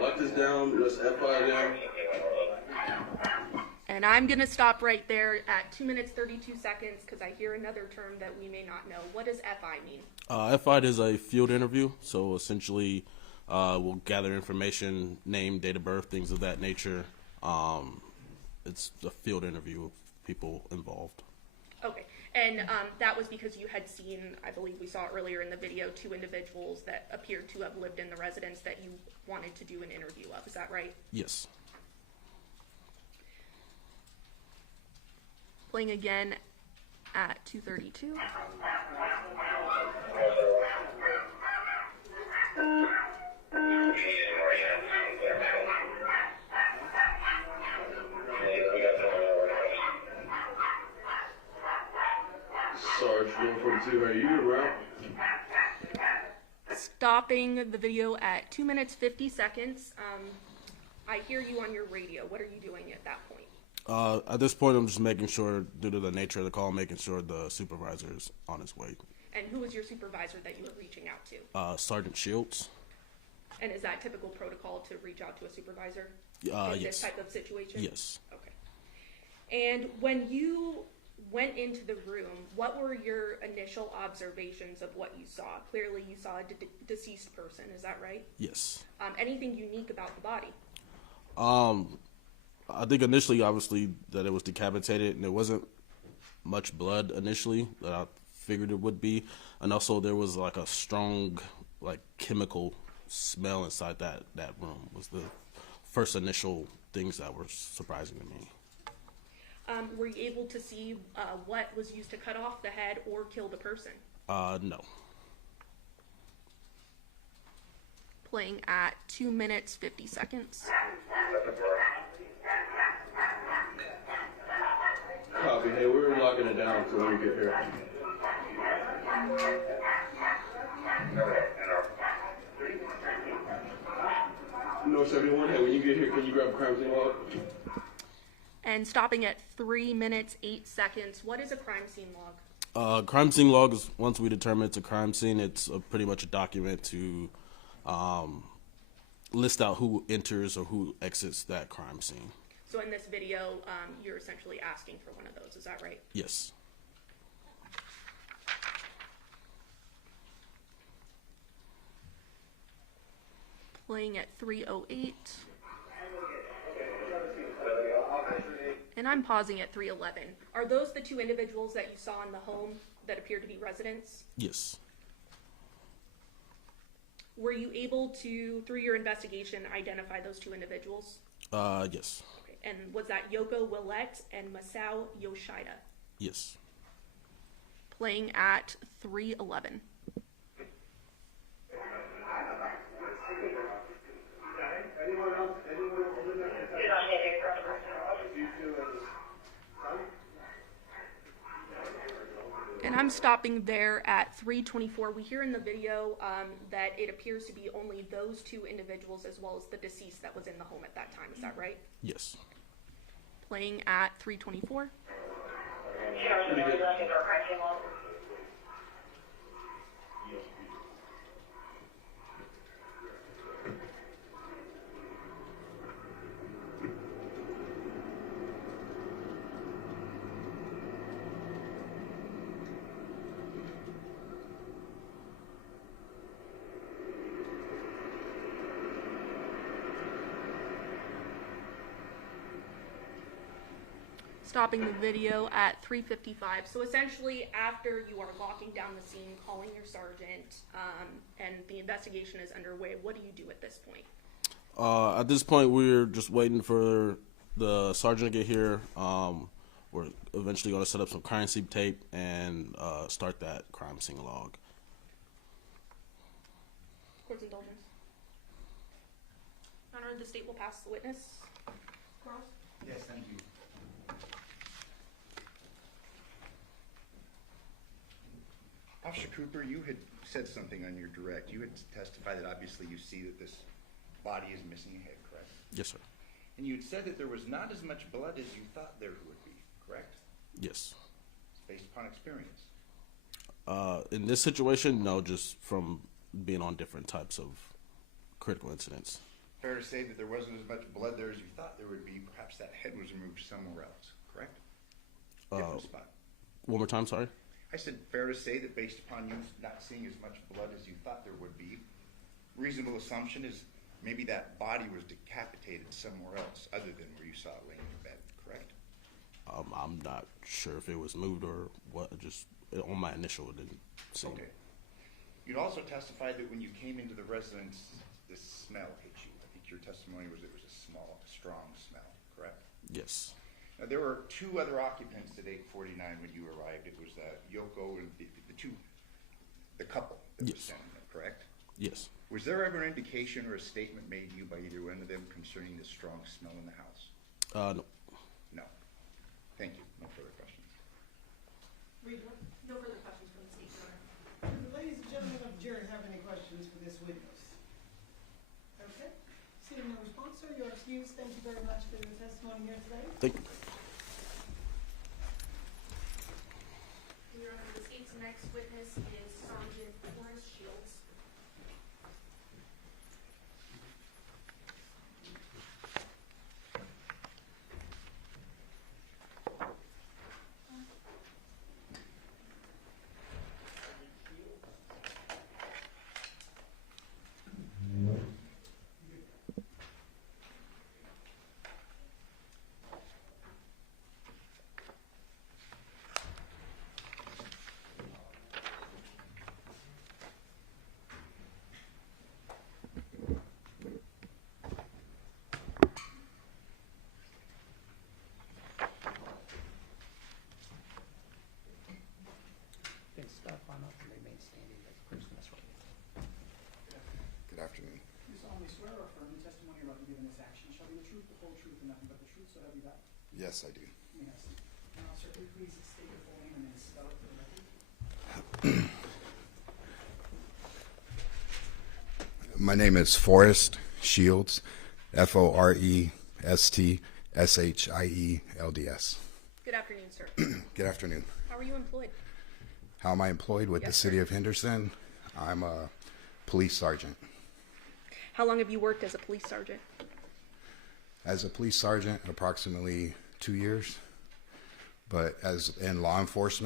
Lock this down. Let's FI down. And I'm going to stop right there at 2 minutes 32 seconds because I hear another term that we may not know. What does FI mean? FI is a field interview, so essentially we'll gather information, name, date of birth, things of that nature. It's a field interview of people involved. Okay, and that was because you had seen, I believe we saw earlier in the video, 2 individuals that appeared to have lived in the residence that you wanted to do an interview of. Is that right? Yes. Playing again at 2:32. Sarge 142, are you around? Stopping the video at 2 minutes 50 seconds. I hear you on your radio. What are you doing at that point? At this point, I'm just making sure, due to the nature of the call, making sure the supervisor is on his way. And who was your supervisor that you were reaching out to? Sergeant Shields. And is that typical protocol to reach out to a supervisor in Yes. this type of situation? Yes. Okay. And when you went into the room, what were your initial observations of what you saw? Clearly, you saw a deceased person. Is that right? Yes. Anything unique about the body? I think initially, obviously, that it was decapitated, and there wasn't much blood initially that I figured it would be, and also there was like a strong, like, chemical smell inside that room. Was the first initial things that were surprising to me. Were you able to see what was used to cut off the head or kill the person? No. Playing at 2 minutes, 50 seconds. Copy. Hey, we're locking it down until we get here. No 71. Hey, when you get here, can you grab a crime scene log? And stopping at 3 minutes, 8 seconds. What is a crime scene log? Crime scene log is, once we determine it's a crime scene, it's pretty much a document to list out who enters or who exits that crime scene. So in this video, you're essentially asking for one of those. Is that right? Yes. Playing at 3:08. And I'm pausing at 3:11. Are those the two individuals that you saw in the home that appear to be residents? Yes. Were you able to, through your investigation, identify those two individuals? Yes. Okay. And was that Yoko Willette and Masao Yoshida? Yes. Playing at 3:11. And I'm stopping there at 3:24. We hear in the video that it appears to be only those two individuals as well as the deceased that was in the home at that time. Is that right? Yes. Playing at 3:24. Stopping the video at 3:55. So essentially, after you are locking down the scene, calling your sergeant, and the investigation is underway, what do you do at this point? At this point, we're just waiting for the sergeant to get here. We're eventually going to set up some crime scene tape and start that crime scene log. Court's indulgence. Your Honor, the state will pass the witness. Cross. Yes, thank you. Officer Cooper, you had said something on your direct. You had testified that obviously you see that this body is missing a head, correct? Yes, sir. And you had said that there was not as much blood as you thought there would be, correct? Yes. Based upon experience. In this situation, no, just from being on different types of critical incidents. Fair to say that there wasn't as much blood there as you thought there would be. Perhaps that head was removed somewhere else, correct? Different spot. One more time, sorry? I said fair to say that based upon you not seeing as much blood as you thought there would be, reasonable assumption is maybe that body was decapitated somewhere else other than where you saw it laying in bed, correct? I'm not sure if it was moved or what, just on my initial, it didn't seem. Okay. You'd also testified that when you came into the residence, this smell hit you. I think your testimony was it was a strong smell, correct? Yes. Now, there were two other occupants at 849 when you arrived. It was Yoko and the couple that was standing there, correct? Yes. Was there ever an indication or a statement made to you by either one of them concerning the strong smell in the house? No. No. Thank you. No further questions. No further questions from the state, Your Honor. Do the ladies and gentlemen of the jury have any questions for this witness? Okay. Seeing no response, sir, you're excused. Thank you very much for your testimony here today. Thank you. Your Honor, the state's next witness is Sergeant Forrest Shields. Then step on up and remain standing as the person that's right. Good afternoon. You solemnly swear or affirm the testimony you're about to give in this action shall be the truth, the whole truth, and nothing but the truth, so help you God? Yes, I do. Yes. Now, sir, could you please state your full name and then spell it for the record? My name is Forrest Shields, Forestshilds. Good afternoon, sir. Good afternoon. How are you employed? How am I employed with the Yes, city sir. of Henderson? I'm a police sergeant. How long have you worked as a police sergeant? As a police sergeant, approximately 2 years. But as in law enforcement,